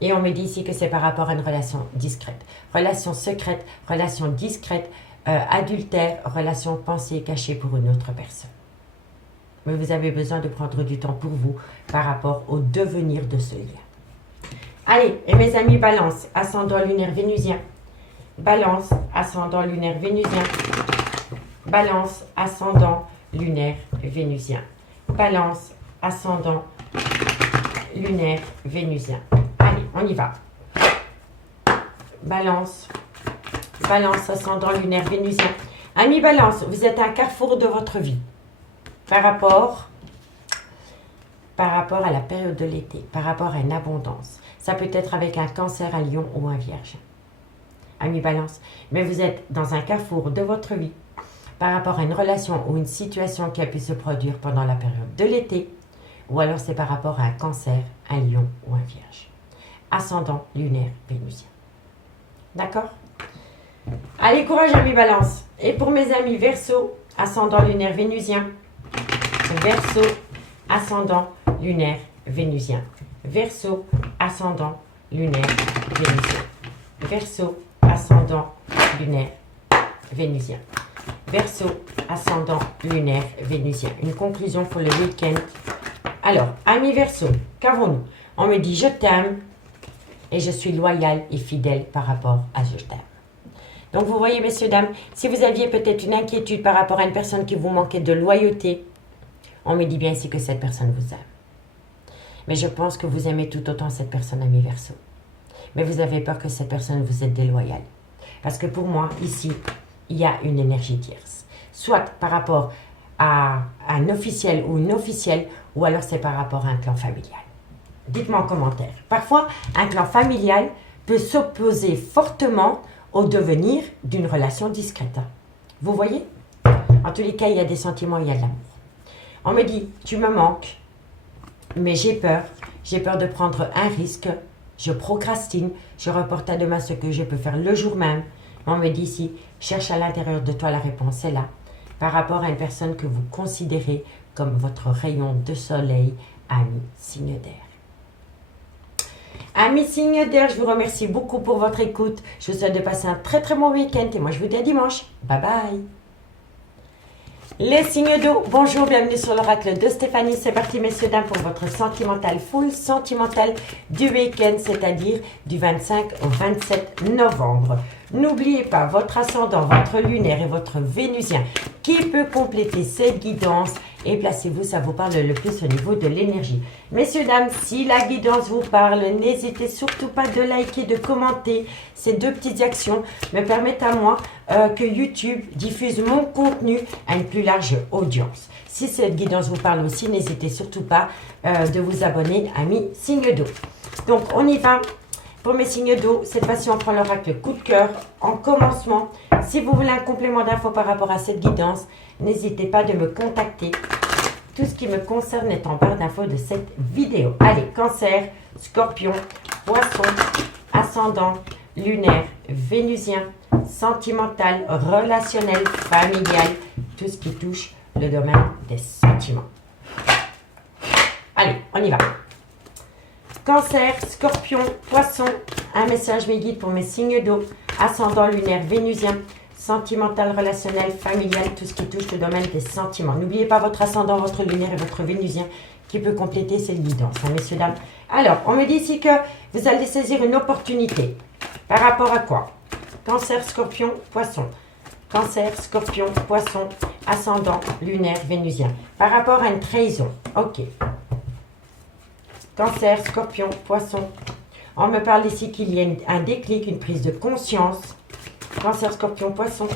Et on me dit ici que c'est par rapport à une relation discrète. Relation secrète, relation discrète, adultère, relation pensée cachée pour une autre personne. Mais vous avez besoin de prendre du temps pour vous par rapport au devenir de ce lien. Allez, et mes amis Balance, ascendant lunaire vénusien. Balance, ascendant lunaire vénusien. Balance, ascendant lunaire vénusien. Balance, ascendant lunaire vénusien. Allez, on y va. Balance, balance, ascendant lunaire vénusien. Ami Balance, vous êtes à un carrefour de votre vie par rapport à la période de l'été, par rapport à une abondance. Ça peut être avec un Cancer, un Lion ou un Vierge. Ami Balance, mais vous êtes dans un carrefour de votre vie par rapport à une relation ou une situation qui a pu se produire pendant la période de l'été, ou alors c'est par rapport à un Cancer, un Lion ou un Vierge. Ascendant lunaire vénusien. D'accord? Allez, courage, ami Balance. Et pour mes amis Verseau, ascendant lunaire vénusien. Verseau, ascendant lunaire vénusien. Verseau, ascendant lunaire vénusien. Verseau, ascendant lunaire vénusien. Verseau, ascendant lunaire vénusien. Une conclusion pour le week-end. Alors, amis Verseau, qu'avons-nous? On me dit je t'aime et je suis loyal et fidèle par rapport à je t'aime. Donc vous voyez, messieurs, dames, si vous aviez peut-être une inquiétude par rapport à une personne qui vous manquait de loyauté, on me dit bien ici que cette personne vous aime. Mais je pense que vous aimez tout autant cette personne, ami Verseau. Mais vous avez peur que cette personne vous ait déloyale. Parce que pour moi, ici, il y a une énergie tierce. Soit par rapport à un officiel ou une officielle, ou alors c'est par rapport à un clan familial. Dites-moi en commentaire. Parfois, un clan familial peut s'opposer fortement au devenir d'une relation discrète. Vous voyez? En tous les cas, il y a des sentiments, il y a de l'amour. On me dit, tu me manques, mais j'ai peur de prendre un risque, je procrastine, je reporte à demain ce que je peux faire le jour même. On me dit ici, cherche à l'intérieur de toi, la réponse est là, par rapport à une personne que vous considérez comme votre rayon de soleil, ami signe d'air. Amis signe d'air, je vous remercie beaucoup pour votre écoute. Je vous souhaite de passer un très très bon week-end et moi je vous dis à dimanche. Bye bye. Les signes d'eau, bonjour, bienvenue sur l'oracle de Stéphanie. C'est parti, messieurs, dames, pour votre sentimental full sentimental du week-end, c'est-à-dire du 25 au 27 novembre. N'oubliez pas votre ascendant, votre lunaire et votre vénusien qui peut compléter cette guidance. Et placez-vous, ça vous parle le plus au niveau de l'énergie. Messieurs, dames, si la guidance vous parle, n'hésitez surtout pas de liker, de commenter. Ces deux petites actions me permettent à moi que YouTube diffuse mon contenu à une plus large audience. Si cette guidance vous parle aussi, n'hésitez surtout pas de vous abonner, amis signes d'eau. Donc, on y va. Pour mes signes d'eau, cette fois-ci, on prend l'oracle coup de cœur en commencement. Si vous voulez un complément d'infos par rapport à cette guidance, n'hésitez pas de me contacter. Tout ce qui me concerne est en barre d'infos de cette vidéo. Allez, Cancer, Scorpion, Poisson, Ascendant, Lunaire, Vénusien, Sentimental, Relationnel, Familial, tout ce qui touche le domaine des sentiments. Allez, on y va. Cancer, Scorpion, Poisson, un message mes guides pour mes signes d'eau, ascendant lunaire vénusien, sentimental, relationnel, familial, tout ce qui touche le domaine des sentiments. N'oubliez pas votre ascendant, votre lunaire et votre vénusien qui peut compléter cette guidance, hein, messieurs, dames. Alors, on me dit ici que vous allez saisir une opportunité. Par rapport à quoi? Cancer, Scorpion, Poisson. Cancer, Scorpion, Poisson, ascendant, lunaire, vénusien. Par rapport à une trahison. Ok. Cancer, Scorpion, Poisson. On me parle ici qu'il y a un déclic, une prise de conscience. Cancer, Scorpion, Poisson.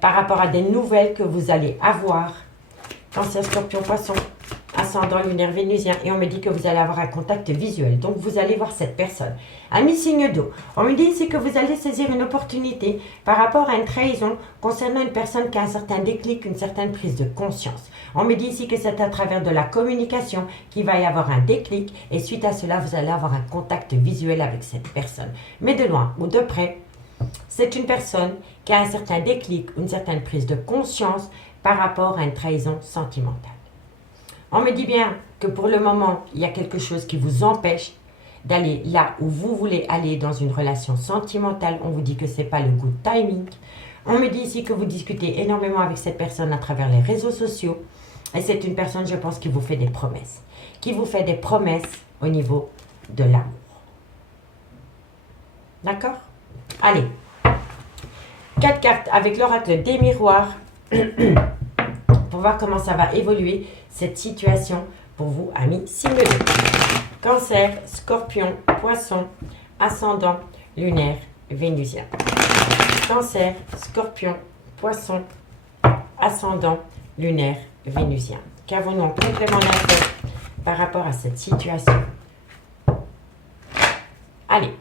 Par rapport à des nouvelles que vous allez avoir. Cancer, Scorpion, Poisson. Ascendant lunaire vénusien. Et on me dit que vous allez avoir un contact visuel. Donc, vous allez voir cette personne. Amis signe d'eau. On me dit ici que vous allez saisir une opportunité par rapport à une trahison concernant une personne qui a un certain déclic, une certaine prise de conscience. On me dit ici que c'est à travers de la communication qu'il va y avoir un déclic. Et suite à cela, vous allez avoir un contact visuel avec cette personne. Mais de loin ou de près, c'est une personne qui a un certain déclic, une certaine prise de conscience par rapport à une trahison sentimentale. On me dit bien que pour le moment, il y a quelque chose qui vous empêche d'aller là où vous voulez aller dans une relation sentimentale. On vous dit que ce n'est pas le good timing. On me dit ici que vous discutez énormément avec cette personne à travers les réseaux sociaux. Et c'est une personne, je pense, qui vous fait des promesses. Qui vous fait des promesses au niveau de l'amour. D'accord? Allez, 4 cartes avec l'oracle des miroirs pour voir comment ça va évoluer cette situation pour vous, amis signe d'eau. Cancer, Scorpion, Poisson, ascendant, lunaire, vénusien. Cancer, Scorpion, Poisson, ascendant, lunaire, vénusien. Qu'avons-nous en complément d'infos par rapport à cette situation? Allez,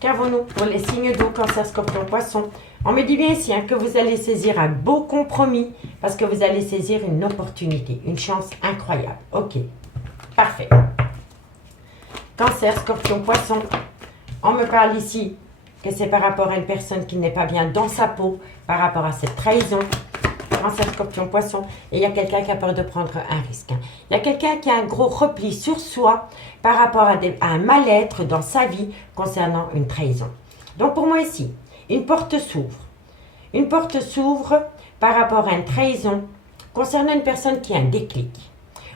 qu'avons-nous pour les signes d'eau, Cancer, Scorpion, Poisson? On me dit bien ici que vous allez saisir un beau compromis parce que vous allez saisir une opportunité, une chance incroyable. Ok, parfait. Cancer, Scorpion, Poisson. On me parle ici que c'est par rapport à une personne qui n'est pas bien dans sa peau, par rapport à cette trahison. Cancer, Scorpion, Poisson. Et il y a quelqu'un qui a peur de prendre un risque. Il y a quelqu'un qui a un gros repli sur soi par rapport à un mal-être dans sa vie concernant une trahison. Donc pour moi ici, une porte s'ouvre. Une porte s'ouvre par rapport à une trahison concernant une personne qui a un déclic.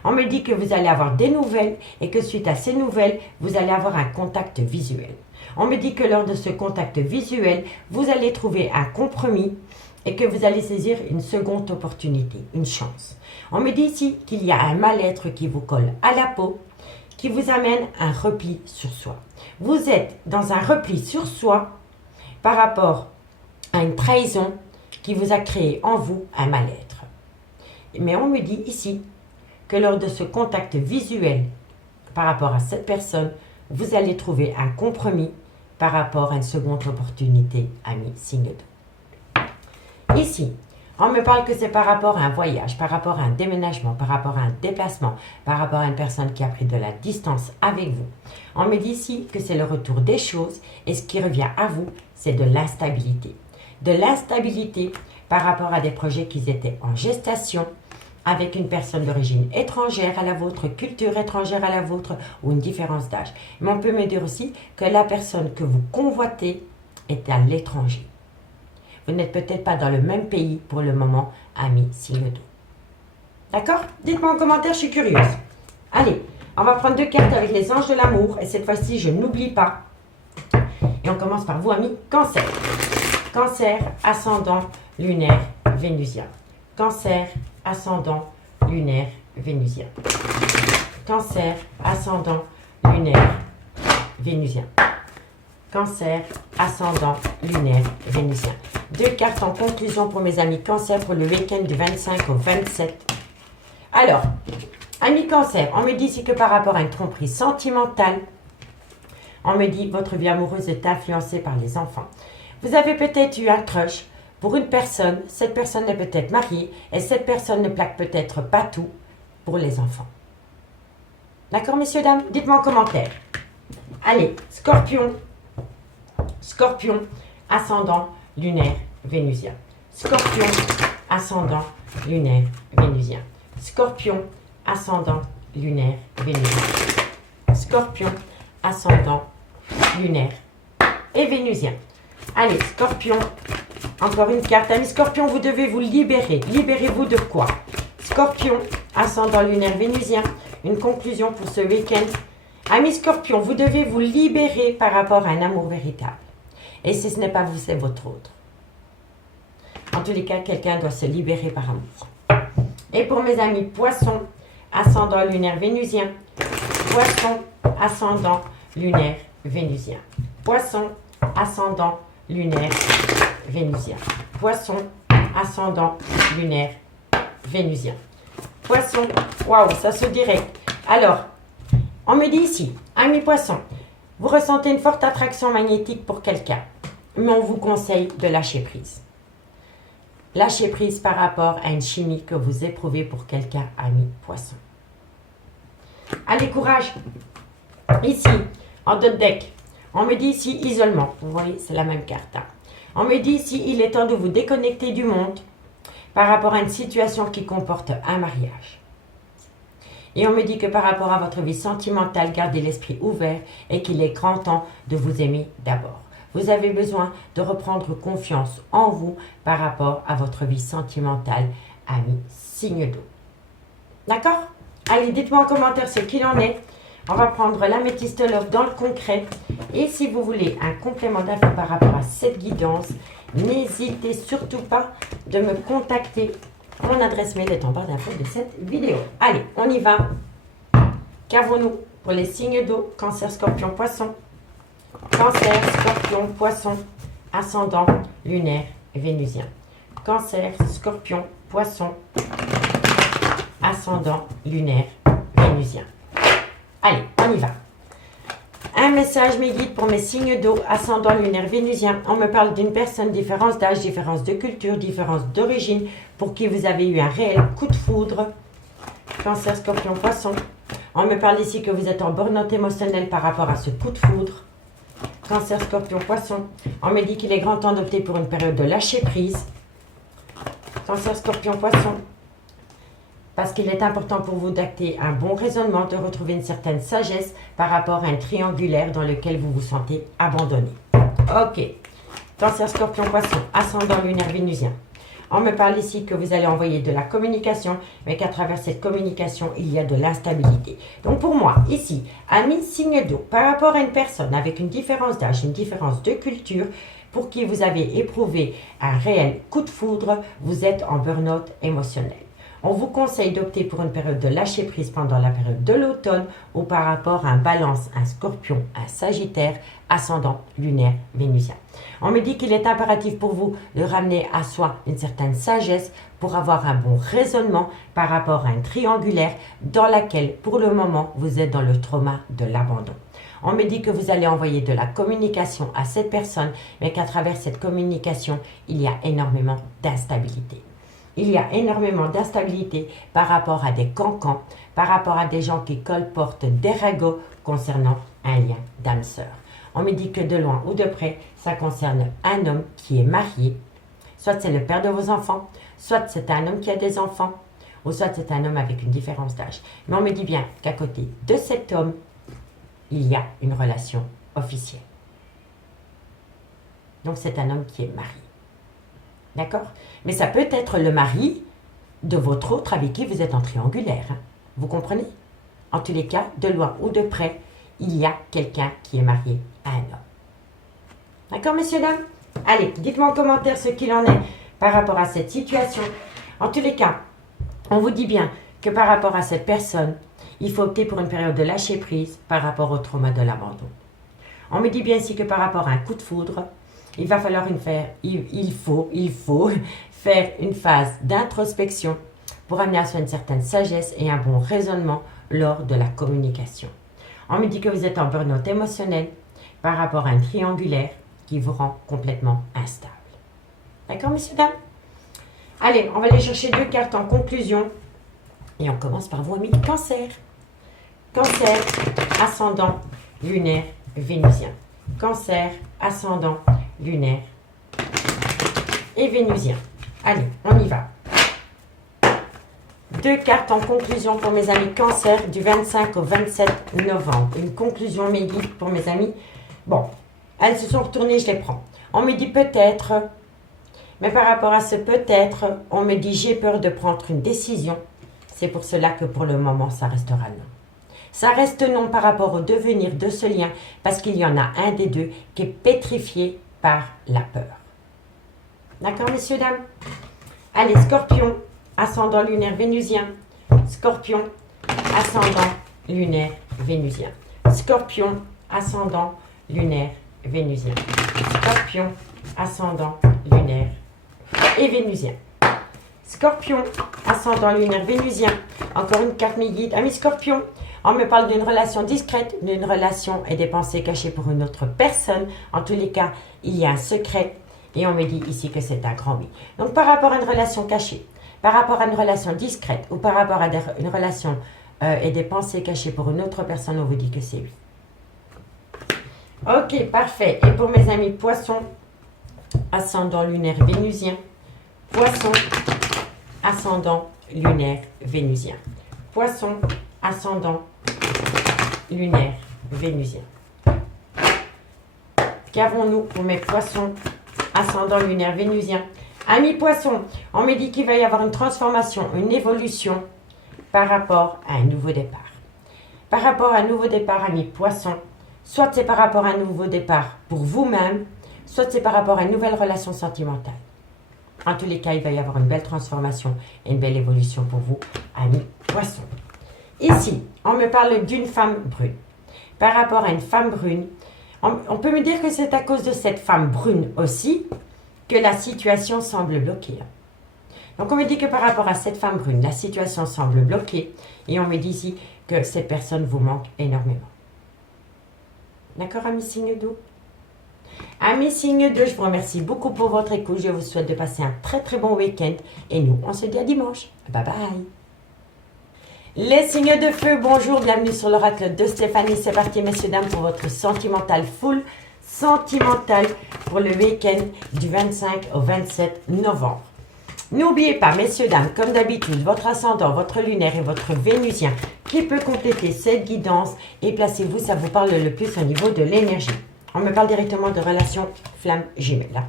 On me dit que vous allez avoir des nouvelles et que suite à ces nouvelles, vous allez avoir un contact visuel. On me dit que lors de ce contact visuel, vous allez trouver un compromis et que vous allez saisir une seconde opportunité, une chance. On me dit ici qu'il y a un mal-être qui vous colle à la peau, qui vous amène un repli sur soi. Vous êtes dans un repli sur soi par rapport à une trahison qui vous a créé en vous un mal-être. Mais on me dit ici que lors de ce contact visuel par rapport à cette personne, vous allez trouver un compromis par rapport à une seconde opportunité, ami signe d'eau. Ici, on me parle que c'est par rapport à un voyage, par rapport à un déménagement, par rapport à un déplacement, par rapport à une personne qui a pris de la distance avec vous. On me dit ici que c'est le retour des choses et ce qui revient à vous, c'est de l'instabilité. De l'instabilité par rapport à des projets qui étaient en gestation, avec une personne d'origine étrangère à la vôtre, culture étrangère à la vôtre ou une différence d'âge. Mais on peut me dire aussi que la personne que vous convoitez est à l'étranger. Vous n'êtes peut-être pas dans le même pays pour le moment, ami signe d'eau. D'accord? Dites-moi en commentaire, je suis curieuse. Allez, on va prendre 2 cartes avec les anges de l'amour et cette fois-ci, je n'oublie pas. Et on commence par vous, ami Cancer. Cancer, ascendant, lunaire, vénusien. Cancer, ascendant, lunaire, vénusien. Cancer, ascendant, lunaire, vénusien. Cancer, ascendant, lunaire, vénusien. 2 cartes en conclusion pour mes amis Cancer pour le week-end du 25 au 27. Alors, amis Cancer, on me dit ici que par rapport à une tromperie sentimentale, on me dit votre vie amoureuse est influencée par les enfants. Vous avez peut-être eu un crush pour une personne, cette personne est peut-être mariée et cette personne ne plaque peut-être pas tout pour les enfants. D'accord, messieurs, dames? Dites-moi en commentaire. Allez, Scorpion, Scorpion, ascendant, lunaire, vénusien. Scorpion, ascendant, lunaire, vénusien. Scorpion, ascendant, lunaire, vénusien. Scorpion, ascendant, lunaire et vénusien. Allez, Scorpion, encore une carte. Amis Scorpion, vous devez vous libérer. Libérez-vous de quoi? Scorpion, ascendant lunaire vénusien. Une conclusion pour ce week-end. Amis Scorpion, vous devez vous libérer par rapport à un amour véritable. Et si ce n'est pas vous, c'est votre autre. En tous les cas, quelqu'un doit se libérer par amour. Et pour mes amis Poissons, ascendant lunaire vénusien. Poisson, ascendant lunaire vénusien. Poisson, ascendant lunaire vénusien. Poisson, ascendant lunaire vénusien. Poisson, waouh, ça se direct. Alors, on me dit ici, amis Poissons, vous ressentez une forte attraction magnétique pour quelqu'un, mais on vous conseille de lâcher prise. Lâchez prise par rapport à une chimie que vous éprouvez pour quelqu'un, amis Poissons. Allez, courage. Ici, en dot deck, on me dit ici isolement. Vous voyez, c'est la même carte. On me dit ici, il est temps de vous déconnecter du monde par rapport à une situation qui comporte un mariage. Et on me dit que par rapport à votre vie sentimentale, gardez l'esprit ouvert et qu'il est grand temps de vous aimer d'abord. Vous avez besoin de reprendre confiance en vous par rapport à votre vie sentimentale, amis signe d'eau. D'accord? Allez, dites-moi en commentaire ce qu'il en est. On va prendre l'améthyste love dans le concret. Et si vous voulez un complément d'info par rapport à cette guidance, n'hésitez surtout pas de me contacter. Mon adresse mail est en barre d'infos de cette vidéo. Allez, on y va. Qu'avons-nous pour les signes d'eau? Cancer, Scorpion, Poisson. Cancer, Scorpion, Poisson, ascendant lunaire vénusien. Cancer, Scorpion, Poisson, ascendant lunaire vénusien. Allez, on y va. Un message, mes guides, pour mes signes d'eau, ascendant lunaire vénusien. On me parle d'une personne, différence d'âge, différence de culture, différence d'origine, pour qui vous avez eu un réel coup de foudre. Cancer, Scorpion, Poisson. On me parle ici que vous êtes en burn-out émotionnel par rapport à ce coup de foudre. Cancer, Scorpion, Poisson. On me dit qu'il est grand temps d'opter pour une période de lâcher prise. Cancer, Scorpion, Poisson. Parce qu'il est important pour vous d'acter un bon raisonnement, de retrouver une certaine sagesse par rapport à un triangulaire dans lequel vous vous sentez abandonné. Ok. Cancer, Scorpion, Poisson, ascendant lunaire vénusien. On me parle ici que vous allez envoyer de la communication, mais qu'à travers cette communication, il y a de l'instabilité. Donc pour moi, ici, amis signe d'eau, par rapport à une personne avec une différence d'âge, une différence de culture, pour qui vous avez éprouvé un réel coup de foudre, vous êtes en burn-out émotionnel. On vous conseille d'opter pour une période de lâcher prise pendant la période de l'automne ou par rapport à un balance, un scorpion, un sagittaire, ascendant lunaire vénusien. On me dit qu'il est impératif pour vous de ramener à soi une certaine sagesse pour avoir un bon raisonnement par rapport à un triangulaire dans laquelle, pour le moment, vous êtes dans le trauma de l'abandon. On me dit que vous allez envoyer de la communication à cette personne, mais qu'à travers cette communication, il y a énormément d'instabilité. Il y a énormément d'instabilité par rapport à des cancans, par rapport à des gens qui colportent des ragots concernant un lien d'âme sœur. On me dit que de loin ou de près, ça concerne un homme qui est marié. Soit c'est le père de vos enfants, soit c'est un homme qui a des enfants, ou soit c'est un homme avec une différence d'âge. Mais on me dit bien qu'à côté de cet homme, il y a une relation officielle. Donc c'est un homme qui est marié. D'accord? Mais ça peut être le mari de votre autre avec qui vous êtes en triangulaire. Hein? Vous comprenez? En tous les cas, de loin ou de près, il y a quelqu'un qui est marié à un homme. D'accord, messieurs, dames? Allez, dites-moi en commentaire ce qu'il en est par rapport à cette situation. En tous les cas, on vous dit bien que par rapport à cette personne, il faut opter pour une période de lâcher prise par rapport au trauma de l'abandon. On me dit bien ici que par rapport à un coup de foudre, il va falloir il faut faire une phase d'introspection pour amener à soi une certaine sagesse et un bon raisonnement lors de la communication. On me dit que vous êtes en burn-out émotionnel par rapport à un triangulaire qui vous rend complètement instable. D'accord, messieurs, dames? Allez, on va aller chercher 2 cartes en conclusion. Et on commence par vous, amis Cancer. Cancer, ascendant lunaire vénusien. Cancer, ascendant lunaire et vénusien. Allez, on y va. 2 cartes en conclusion pour mes amis Cancer du 25 au 27 novembre. Une conclusion, mes guides, pour mes amis. Bon, elles se sont retournées, je les prends. On me dit peut-être, mais par rapport à ce peut-être, on me dit j'ai peur de prendre une décision. C'est pour cela que pour le moment, ça restera non. Ça reste non par rapport au devenir de ce lien, parce qu'il y en a un des deux qui est pétrifié par la peur. D'accord, messieurs, dames? Allez, Scorpion, ascendant lunaire vénusien. Scorpion, ascendant lunaire vénusien. Scorpion, ascendant lunaire vénusien. Scorpion, ascendant lunaire et vénusien. Scorpion, ascendant lunaire vénusien. Encore une carte, mes guides. Amis Scorpion, on me parle d'une relation discrète, d'une relation et des pensées cachées pour une autre personne. En tous les cas, il y a un secret et on me dit ici que c'est un grand oui. Donc par rapport à une relation cachée, par rapport à une relation discrète ou par rapport à une relation et des pensées cachées pour une autre personne, on vous dit que c'est oui. Ok, parfait. Et pour mes amis Poissons, ascendant lunaire vénusien. Poisson, ascendant lunaire vénusien. Poisson, ascendant lunaire vénusien. Qu'avons-nous pour mes poissons, ascendant lunaire vénusien? Amis poissons, on me dit qu'il va y avoir une transformation, une évolution par rapport à un nouveau départ. par rapport à un nouveau départ, ami Poisson, soit c'est par rapport à un nouveau départ pour vous-même, soit c'est par rapport à une nouvelle relation sentimentale. En tous les cas, il va y avoir une belle transformation et une belle évolution pour vous, ami Poisson. Ici, on me parle d'une femme brune. Par rapport à une femme brune, on peut me dire que c'est à cause de cette femme brune aussi que la situation semble bloquée. Donc on me dit que par rapport à cette femme brune, la situation semble bloquée et on me dit ici que ces personnes vous manquent énormément. D'accord, amis signe d'eau? Amis signe 2, je vous remercie beaucoup pour votre écoute. Je vous souhaite de passer un très très bon week-end. Et nous, on se dit à dimanche. Bye bye. Les signes de feu, bonjour, bienvenue sur l'oracle de Stéphanie. C'est parti, messieurs, dames, pour votre sentimental full sentimental pour le week-end du 25 au 27 novembre. N'oubliez pas, messieurs, dames, comme d'habitude, votre ascendant, votre lunaire et votre vénusien qui peut compléter cette guidance. Et placez-vous, ça vous parle le plus au niveau de l'énergie. On me parle directement de relation flamme jumelle.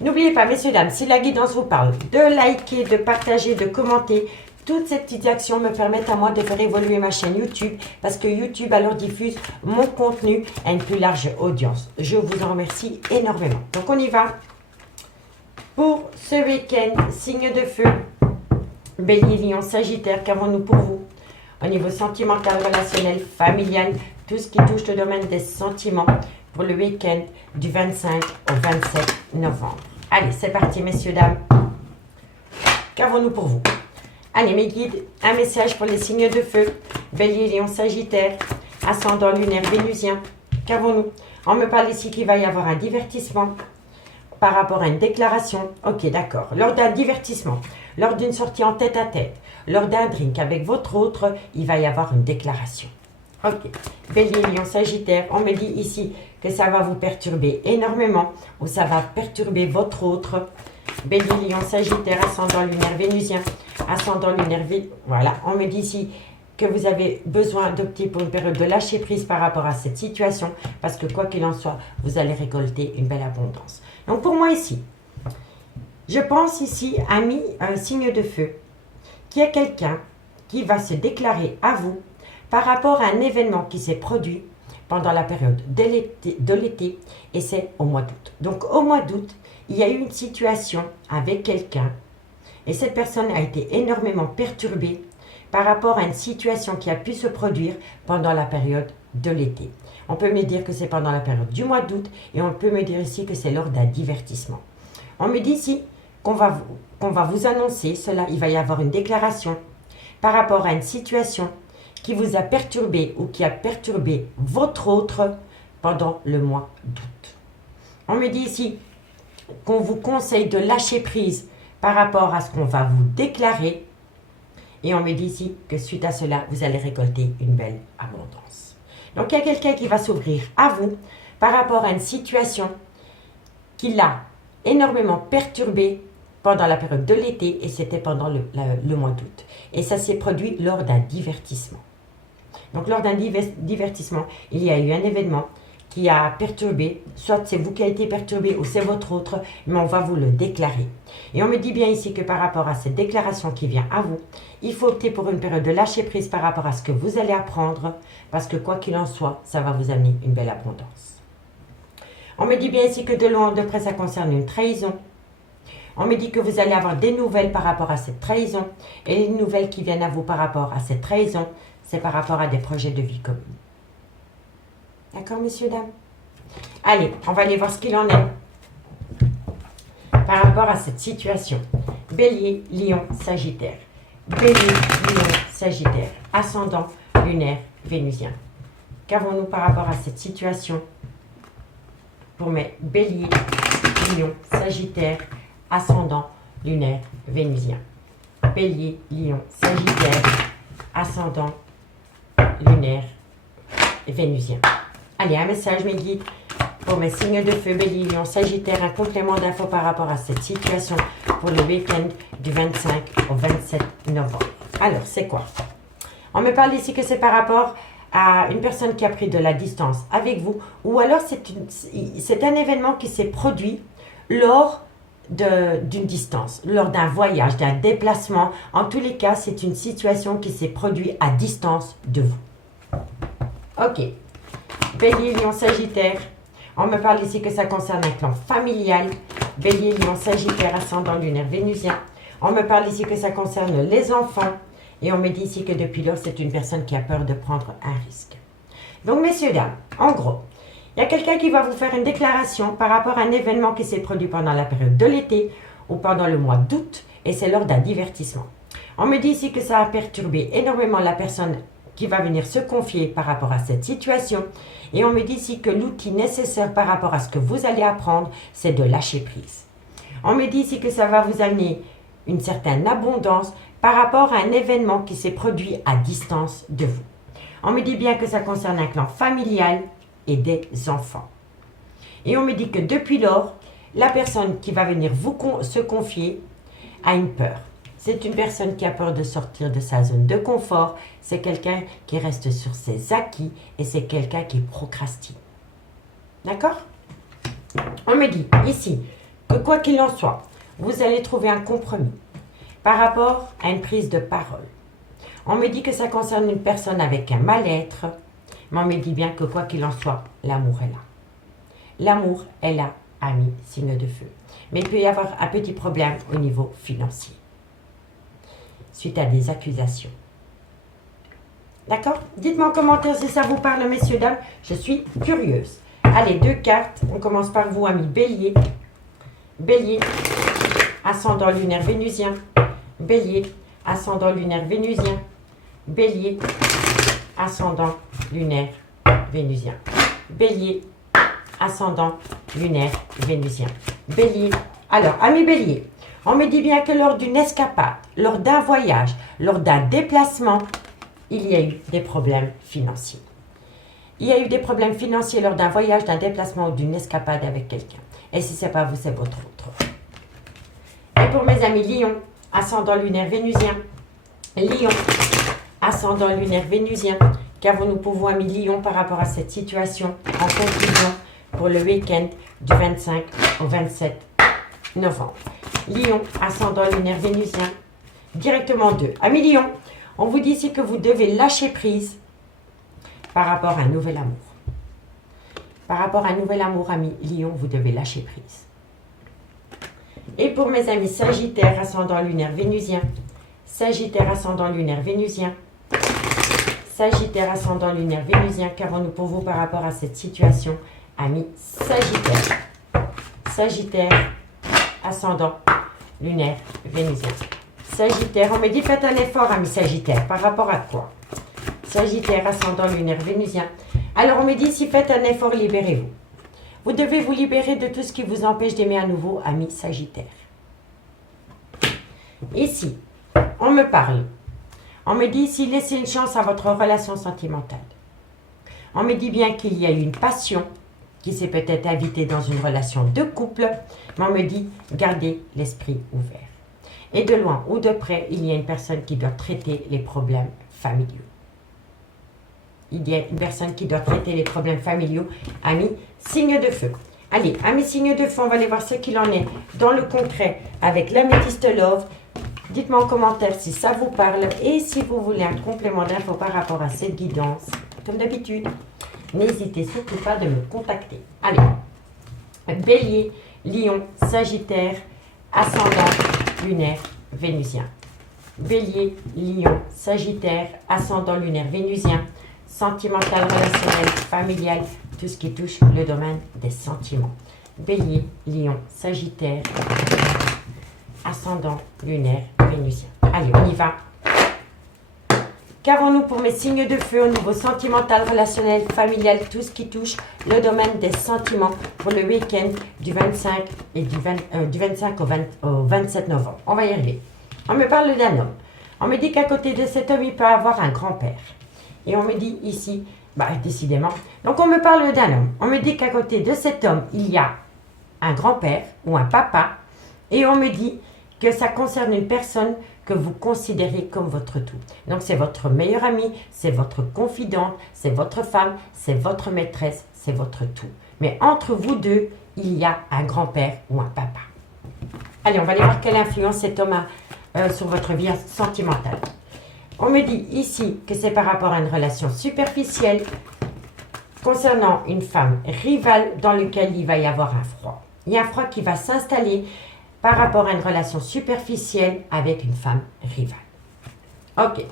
N'oubliez pas, messieurs, dames, si la guidance vous parle, de liker, de partager, de commenter. Toutes ces petites actions me permettent à moi de faire évoluer ma chaîne YouTube parce que YouTube alors diffuse mon contenu à une plus large audience. Je vous en remercie énormément. Donc on y va pour ce week-end. Signe de feu, Bélier, Lion, Sagittaire, qu'avons-nous pour vous? Au niveau sentimental, relationnel, familial, tout ce qui touche le domaine des sentiments pour le week-end du 25 au 27 novembre. Allez, c'est parti, messieurs, dames. Qu'avons-nous pour vous? Allez, mes guides, un message pour les signes de feu, Bélier, Lion, Sagittaire, ascendant lunaire, vénusien. Qu'avons-nous? On me parle ici qu'il va y avoir un divertissement par rapport à une déclaration. Ok, d'accord. Lors d'un divertissement, lors d'une sortie en tête-à-tête, lors d'un drink avec votre autre, il va y avoir une déclaration. Ok. Bélier, Lion, Sagittaire, on me dit ici que ça va vous perturber énormément ou ça va perturber votre autre. Bélier, Lion, Sagittaire, ascendant lunaire, vénusien, ascendant lunaire, voilà. On me dit ici que vous avez besoin d'opter pour une période de lâcher prise par rapport à cette situation parce que quoi qu'il en soit, vous allez récolter une belle abondance. Donc pour moi ici, je pense ici, ami, un signe de feu, qu'il y a quelqu'un qui va se déclarer à vous par rapport à un événement qui s'est produit pendant la période de l'été et c'est au mois d'août. Donc au mois d'août, il y a eu une situation avec quelqu'un et cette personne a été énormément perturbée par rapport à une situation qui a pu se produire pendant la période de l'été. On peut me dire que c'est pendant la période du mois d'août et on peut me dire ici que c'est lors d'un divertissement. On me dit ici qu'on va vous annoncer cela, il va y avoir une déclaration par rapport à une situation qui vous a perturbé ou qui a perturbé votre autre pendant le mois d'août. On me dit ici qu'on vous conseille de lâcher prise par rapport à ce qu'on va vous déclarer et on me dit ici que suite à cela, vous allez récolter une belle abondance. Donc, il y a quelqu'un qui va s'ouvrir à vous par rapport à une situation qui l'a énormément perturbé pendant la période de l'été et c'était pendant le mois d'août. Et ça s'est produit lors d'un divertissement. Donc, lors d'un divertissement, il y a eu un événement qui a perturbé, soit c'est vous qui avez été perturbé ou c'est votre autre, mais on va vous le déclarer. Et on me dit bien ici que par rapport à cette déclaration qui vient à vous, il faut opter pour une période de lâcher prise par rapport à ce que vous allez apprendre, parce que quoi qu'il en soit, ça va vous amener une belle abondance. On me dit bien ici que de loin ou de près, ça concerne une trahison. On me dit que vous allez avoir des nouvelles par rapport à cette trahison, et les nouvelles qui viennent à vous par rapport à cette trahison, c'est par rapport à des projets de vie communs. D'accord, messieurs, dames? Allez, on va aller voir ce qu'il en est par rapport à cette situation. Bélier, Lion, Sagittaire. Bélier, Lion, Sagittaire. Ascendant, lunaire, vénusien. Qu'avons-nous par rapport à cette situation pour mes Bélier, Lion, Sagittaire, ascendant, lunaire, vénusien? Bélier, Lion, Sagittaire, ascendant, lunaire, vénusien. Allez, un message, mes guides, pour mes signes de feu, Bélier, Lion, Sagittaire, un complément d'infos par rapport à cette situation pour le week-end du 25 au 27 novembre. Alors, c'est quoi? On me parle ici que c'est par rapport à une personne qui a pris de la distance avec vous, ou alors c'est un événement qui s'est produit lors d'une distance, lors d'un voyage, d'un déplacement. En tous les cas, c'est une situation qui s'est produite à distance de vous. Ok. Bélier, Lion, Sagittaire. On me parle ici que ça concerne un clan familial. Bélier, Lion, Sagittaire, ascendant lunaire vénusien. On me parle ici que ça concerne les enfants. Et on me dit ici que depuis lors, c'est une personne qui a peur de prendre un risque. Donc, messieurs, dames, en gros, il y a quelqu'un qui va vous faire une déclaration par rapport à un événement qui s'est produit pendant la période de l'été ou pendant le mois d'août. Et c'est lors d'un divertissement. On me dit ici que ça a perturbé énormément la personne qui va venir se confier par rapport à cette situation. Et on me dit ici que l'outil nécessaire par rapport à ce que vous allez apprendre, c'est de lâcher prise. On me dit ici que ça va vous amener une certaine abondance par rapport à un événement qui s'est produit à distance de vous. On me dit bien que ça concerne un clan familial et des enfants. Et on me dit que depuis lors, la personne qui va venir se confier a une peur. C'est une personne qui a peur de sortir de sa zone de confort. C'est quelqu'un qui reste sur ses acquis et c'est quelqu'un qui procrastine. D'accord? On me dit ici que quoi qu'il en soit, vous allez trouver un compromis par rapport à une prise de parole. On me dit que ça concerne une personne avec un mal-être, mais on me dit bien que quoi qu'il en soit, l'amour est là. L'amour est là, ami, signe de feu. Mais il peut y avoir un petit problème au niveau financier, suite à des accusations. D'accord? Dites-moi en commentaire si ça vous parle, messieurs, dames. Je suis curieuse. Allez, 2 cartes. On commence par vous, ami Bélier. Bélier, ascendant lunaire vénusien. Bélier, ascendant lunaire vénusien. Bélier, ascendant lunaire vénusien. Bélier, ascendant lunaire vénusien. Bélier. Alors, ami Bélier, on me dit bien que lors d'une escapade, lors d'un voyage, lors d'un déplacement, il y a eu des problèmes financiers. Il y a eu des problèmes financiers lors d'un voyage, d'un déplacement ou d'une escapade avec quelqu'un. Et si ce n'est pas vous, c'est votre autre. Et pour mes amis Lion, ascendant lunaire vénusien. Lion, ascendant lunaire vénusien. Qu'avons-nous pour vous, amis Lion, par rapport à cette situation en conclusion pour le week-end du 25 au 27 novembre? Lion, ascendant lunaire vénusien. Directement 2. Amis Lion, on vous dit ici que vous devez lâcher prise par rapport à un nouvel amour. Par rapport à un nouvel amour, amis Lion, vous devez lâcher prise. Et pour mes amis Sagittaire, ascendant lunaire vénusien. Sagittaire, ascendant lunaire vénusien. Sagittaire, ascendant lunaire vénusien. Qu'avons-nous pour vous par rapport à cette situation, amis Sagittaire? Sagittaire, ascendant lunaire vénusien. Sagittaire, on me dit faites un effort, ami Sagittaire. Par rapport à quoi? Sagittaire, ascendant lunaire vénusien. Alors on me dit si faites un effort, libérez-vous. Vous devez vous libérer de tout ce qui vous empêche d'aimer à nouveau, ami Sagittaire. Ici, on me parle. On me dit ici laissez une chance à votre relation sentimentale. On me dit bien qu'il y a eu une passion qui s'est peut-être invitée dans une relation de couple, mais on me dit gardez l'esprit ouvert. Et de loin ou de près, il y a une personne qui doit traiter les problèmes familiaux. Il y a une personne qui doit traiter les problèmes familiaux. Amis, signe de feu. Allez, amis, signe de feu, on va aller voir ce qu'il en est dans le concret avec l'améthyste love. Dites-moi en commentaire si ça vous parle et si vous voulez un complément d'infos par rapport à cette guidance. Comme d'habitude, n'hésitez surtout pas de me contacter. Allez, Bélier, Lion, Sagittaire, ascendant lunaire vénusien. Bélier, Lion, Sagittaire, ascendant lunaire vénusien. Sentimental, relationnel, familial, tout ce qui touche le domaine des sentiments. Bélier, Lion, Sagittaire, ascendant lunaire vénusien. Allez, on y va. Qu'avons-nous pour mes signes de feu au niveau sentimental, relationnel, familial, tout ce qui touche le domaine des sentiments pour le week-end du 25 et du 25 au 27 novembre? On va y arriver. On me parle d'un homme. On me dit qu'à côté de cet homme, il peut avoir un grand-père. Et on me dit ici, décidément. Donc, on me parle d'un homme. On me dit qu'à côté de cet homme, il y a un grand-père ou un papa. Et on me dit que ça concerne une personne que vous considérez comme votre tout. Donc, c'est votre meilleure amie, c'est votre confidente, c'est votre femme, c'est votre maîtresse, c'est votre tout. Mais entre vous deux, il y a un grand-père ou un papa. Allez, on va aller voir quelle influence cet homme a sur votre vie sentimentale. On me dit ici que c'est par rapport à une relation superficielle, concernant une femme rivale dans laquelle il va y avoir un froid. Il y a un froid qui va s'installer par rapport à une relation superficielle avec une femme rivale. Ok,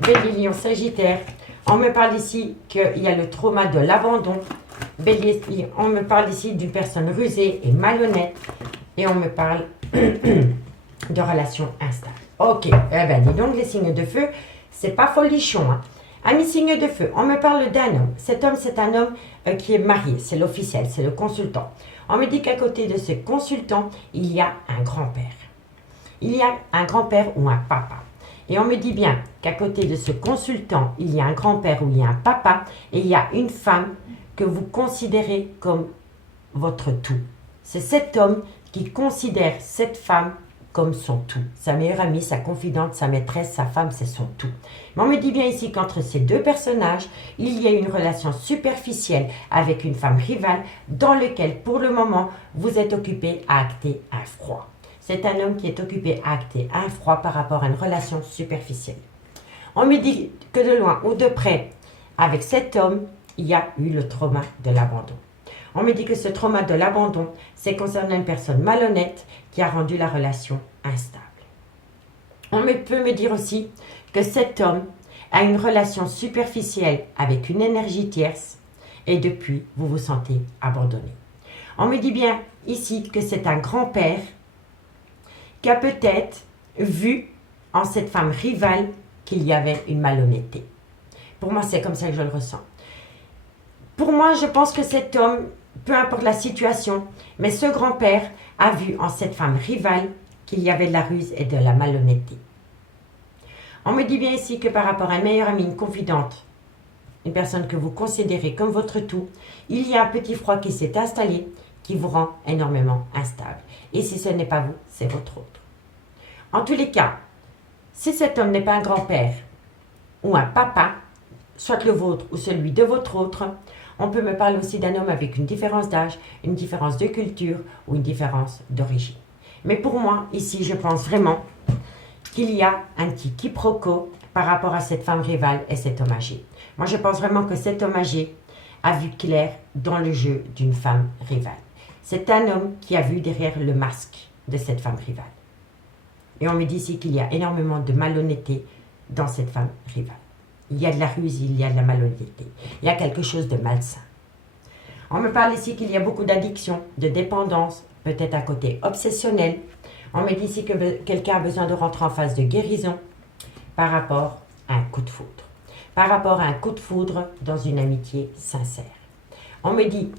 Bélier, Lion, Sagittaire. On me parle ici qu'il y a le trauma de l'abandon. Bélier, on me parle ici d'une personne rusée et malhonnête. Et on me parle de relations instables. Ok, eh ben dis donc les signes de feu, c'est pas folichon. Hein. Amis signes de feu, on me parle d'un homme. Cet homme, c'est un homme qui est marié, c'est l'officiel, c'est le consultant. On me dit qu'à côté de ce consultant, il y a un grand-père. Il y a un grand-père ou un papa. Et on me dit bien qu'à côté de ce consultant, il y a un grand-père ou il y a un papa et il y a une femme que vous considérez comme votre tout. C'est cet homme qui considère cette femme comme son tout. Sa meilleure amie, sa confidente, sa maîtresse, sa femme, c'est son tout. Mais on me dit bien ici qu'entre ces deux personnages, il y a une relation superficielle avec une femme rivale dans laquelle, pour le moment, vous êtes occupé à acter un froid. C'est un homme qui est occupé à acter un froid par rapport à une relation superficielle. On me dit que de loin ou de près, avec cet homme, il y a eu le trauma de l'abandon. On me dit que ce trauma de l'abandon, c'est concernant une personne malhonnête qui a rendu la relation instable. On peut me dire aussi que cet homme a une relation superficielle avec une énergie tierce et depuis, vous vous sentez abandonné. On me dit bien ici que c'est un grand-père qui a peut-être vu en cette femme rivale qu'il y avait une malhonnêteté. Pour moi, c'est comme ça que je le ressens. Pour moi, je pense que cet homme, peu importe la situation, mais ce grand-père a vu en cette femme rivale qu'il y avait de la ruse et de la malhonnêteté. On me dit bien ici que par rapport à une meilleure amie, une confidente, une personne que vous considérez comme votre tout, il y a un petit froid qui s'est installé qui vous rend énormément instable. Et si ce n'est pas vous, c'est votre autre. En tous les cas, si cet homme n'est pas un grand-père ou un papa, soit le vôtre ou celui de votre autre, on peut me parler aussi d'un homme avec une différence d'âge, une différence de culture ou une différence d'origine. Mais pour moi, ici, je pense vraiment qu'il y a un petit quiproquo par rapport à cette femme rivale et cet homme âgé. Moi, je pense vraiment que cet homme âgé a vu clair dans le jeu d'une femme rivale. C'est un homme qui a vu derrière le masque de cette femme rivale. Et on me dit ici qu'il y a énormément de malhonnêteté dans cette femme rivale. Il y a de la ruse, il y a de la malhonnêteté. Il y a quelque chose de malsain. On me parle ici qu'il y a beaucoup d'addiction, de dépendance, peut-être un côté obsessionnel. On me dit ici que quelqu'un a besoin de rentrer en phase de guérison par rapport à un coup de foudre. Par rapport à un coup de foudre dans une amitié sincère. On me dit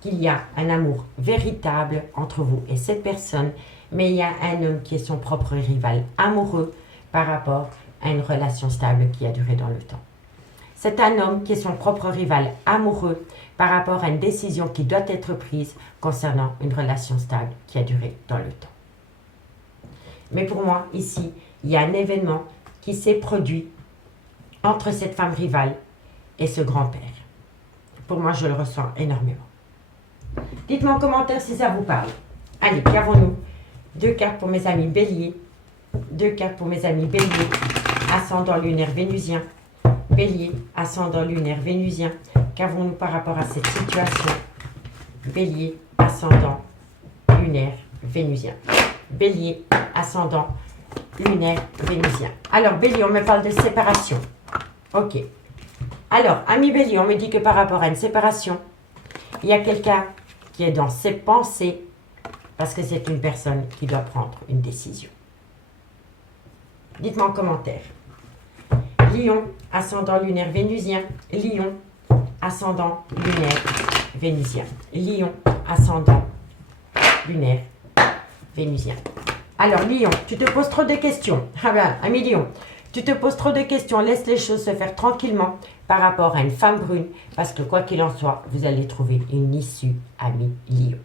qu'il y a un amour véritable entre vous et cette personne, mais il y a un homme qui est son propre rival amoureux par rapport à une relation stable qui a duré dans le temps. C'est un homme qui est son propre rival amoureux par rapport à une décision qui doit être prise concernant une relation stable qui a duré dans le temps. Mais pour moi, ici, il y a un événement qui s'est produit entre cette femme rivale et ce grand-père. Pour moi, je le ressens énormément. Dites-moi en commentaire si ça vous parle. Allez, qu'avons-nous? 2 cartes pour mes amis béliers. 2 cartes pour mes amis béliers. Ascendant lunaire vénusien. Bélier, ascendant lunaire vénusien. Qu'avons-nous par rapport à cette situation? Bélier, ascendant lunaire vénusien. Bélier, ascendant lunaire vénusien. Alors, Bélier, on me parle de séparation. Ok. Alors, ami Bélier, on me dit que par rapport à une séparation, il y a quelqu'un qui est dans ses pensées parce que c'est une personne qui doit prendre une décision. Dites-moi en commentaire. Lion, ascendant lunaire vénusien. Lion, ascendant lunaire vénusien. Lion, ascendant lunaire vénusien. Alors, Lion, tu te poses trop de questions. Ah ben, ami Lion, tu te poses trop de questions. Laisse les choses se faire tranquillement par rapport à une femme brune. Parce que quoi qu'il en soit, vous allez trouver une issue, ami Lion.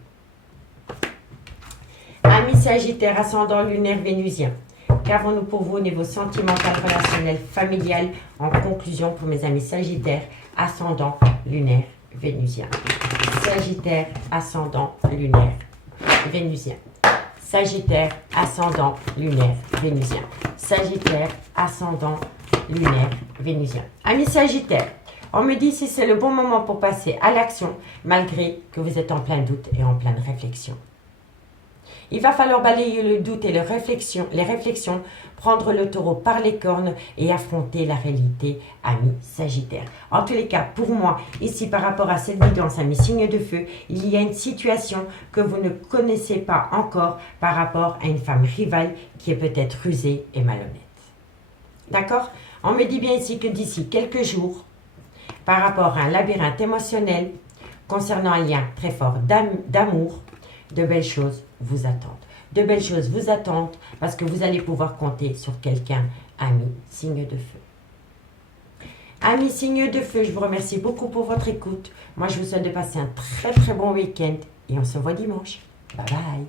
Ami Sagittaire, ascendant lunaire vénusien. Qu'avons-nous pour vous au niveau sentimental, relationnel, familial? En conclusion, pour mes amis Sagittaire, ascendant lunaire vénusien. Sagittaire, ascendant lunaire vénusien. Sagittaire, ascendant lunaire vénusien. Sagittaire, ascendant lunaire vénusien. Amis Sagittaire, On me dit si c'est le bon moment pour passer à l'action, malgré que vous êtes en plein doute et en pleine réflexion. Il va falloir balayer le doute et les réflexions, prendre le taureau par les cornes et affronter la réalité, ami Sagittaire. En tous les cas, pour moi, ici par rapport à cette guidance, ami signe de feu, il y a une situation que vous ne connaissez pas encore par rapport à une femme rivale qui est peut-être rusée et malhonnête. D'accord? On me dit bien ici que d'ici quelques jours, par rapport à un labyrinthe émotionnel, concernant un lien très fort d'amour, de belles choses vous attendent. De belles choses vous attendent parce que vous allez pouvoir compter sur quelqu'un, ami signe de feu. Amis signe de feu, je vous remercie beaucoup pour votre écoute. Moi, je vous souhaite de passer un très très bon week-end et on se voit dimanche. Bye bye.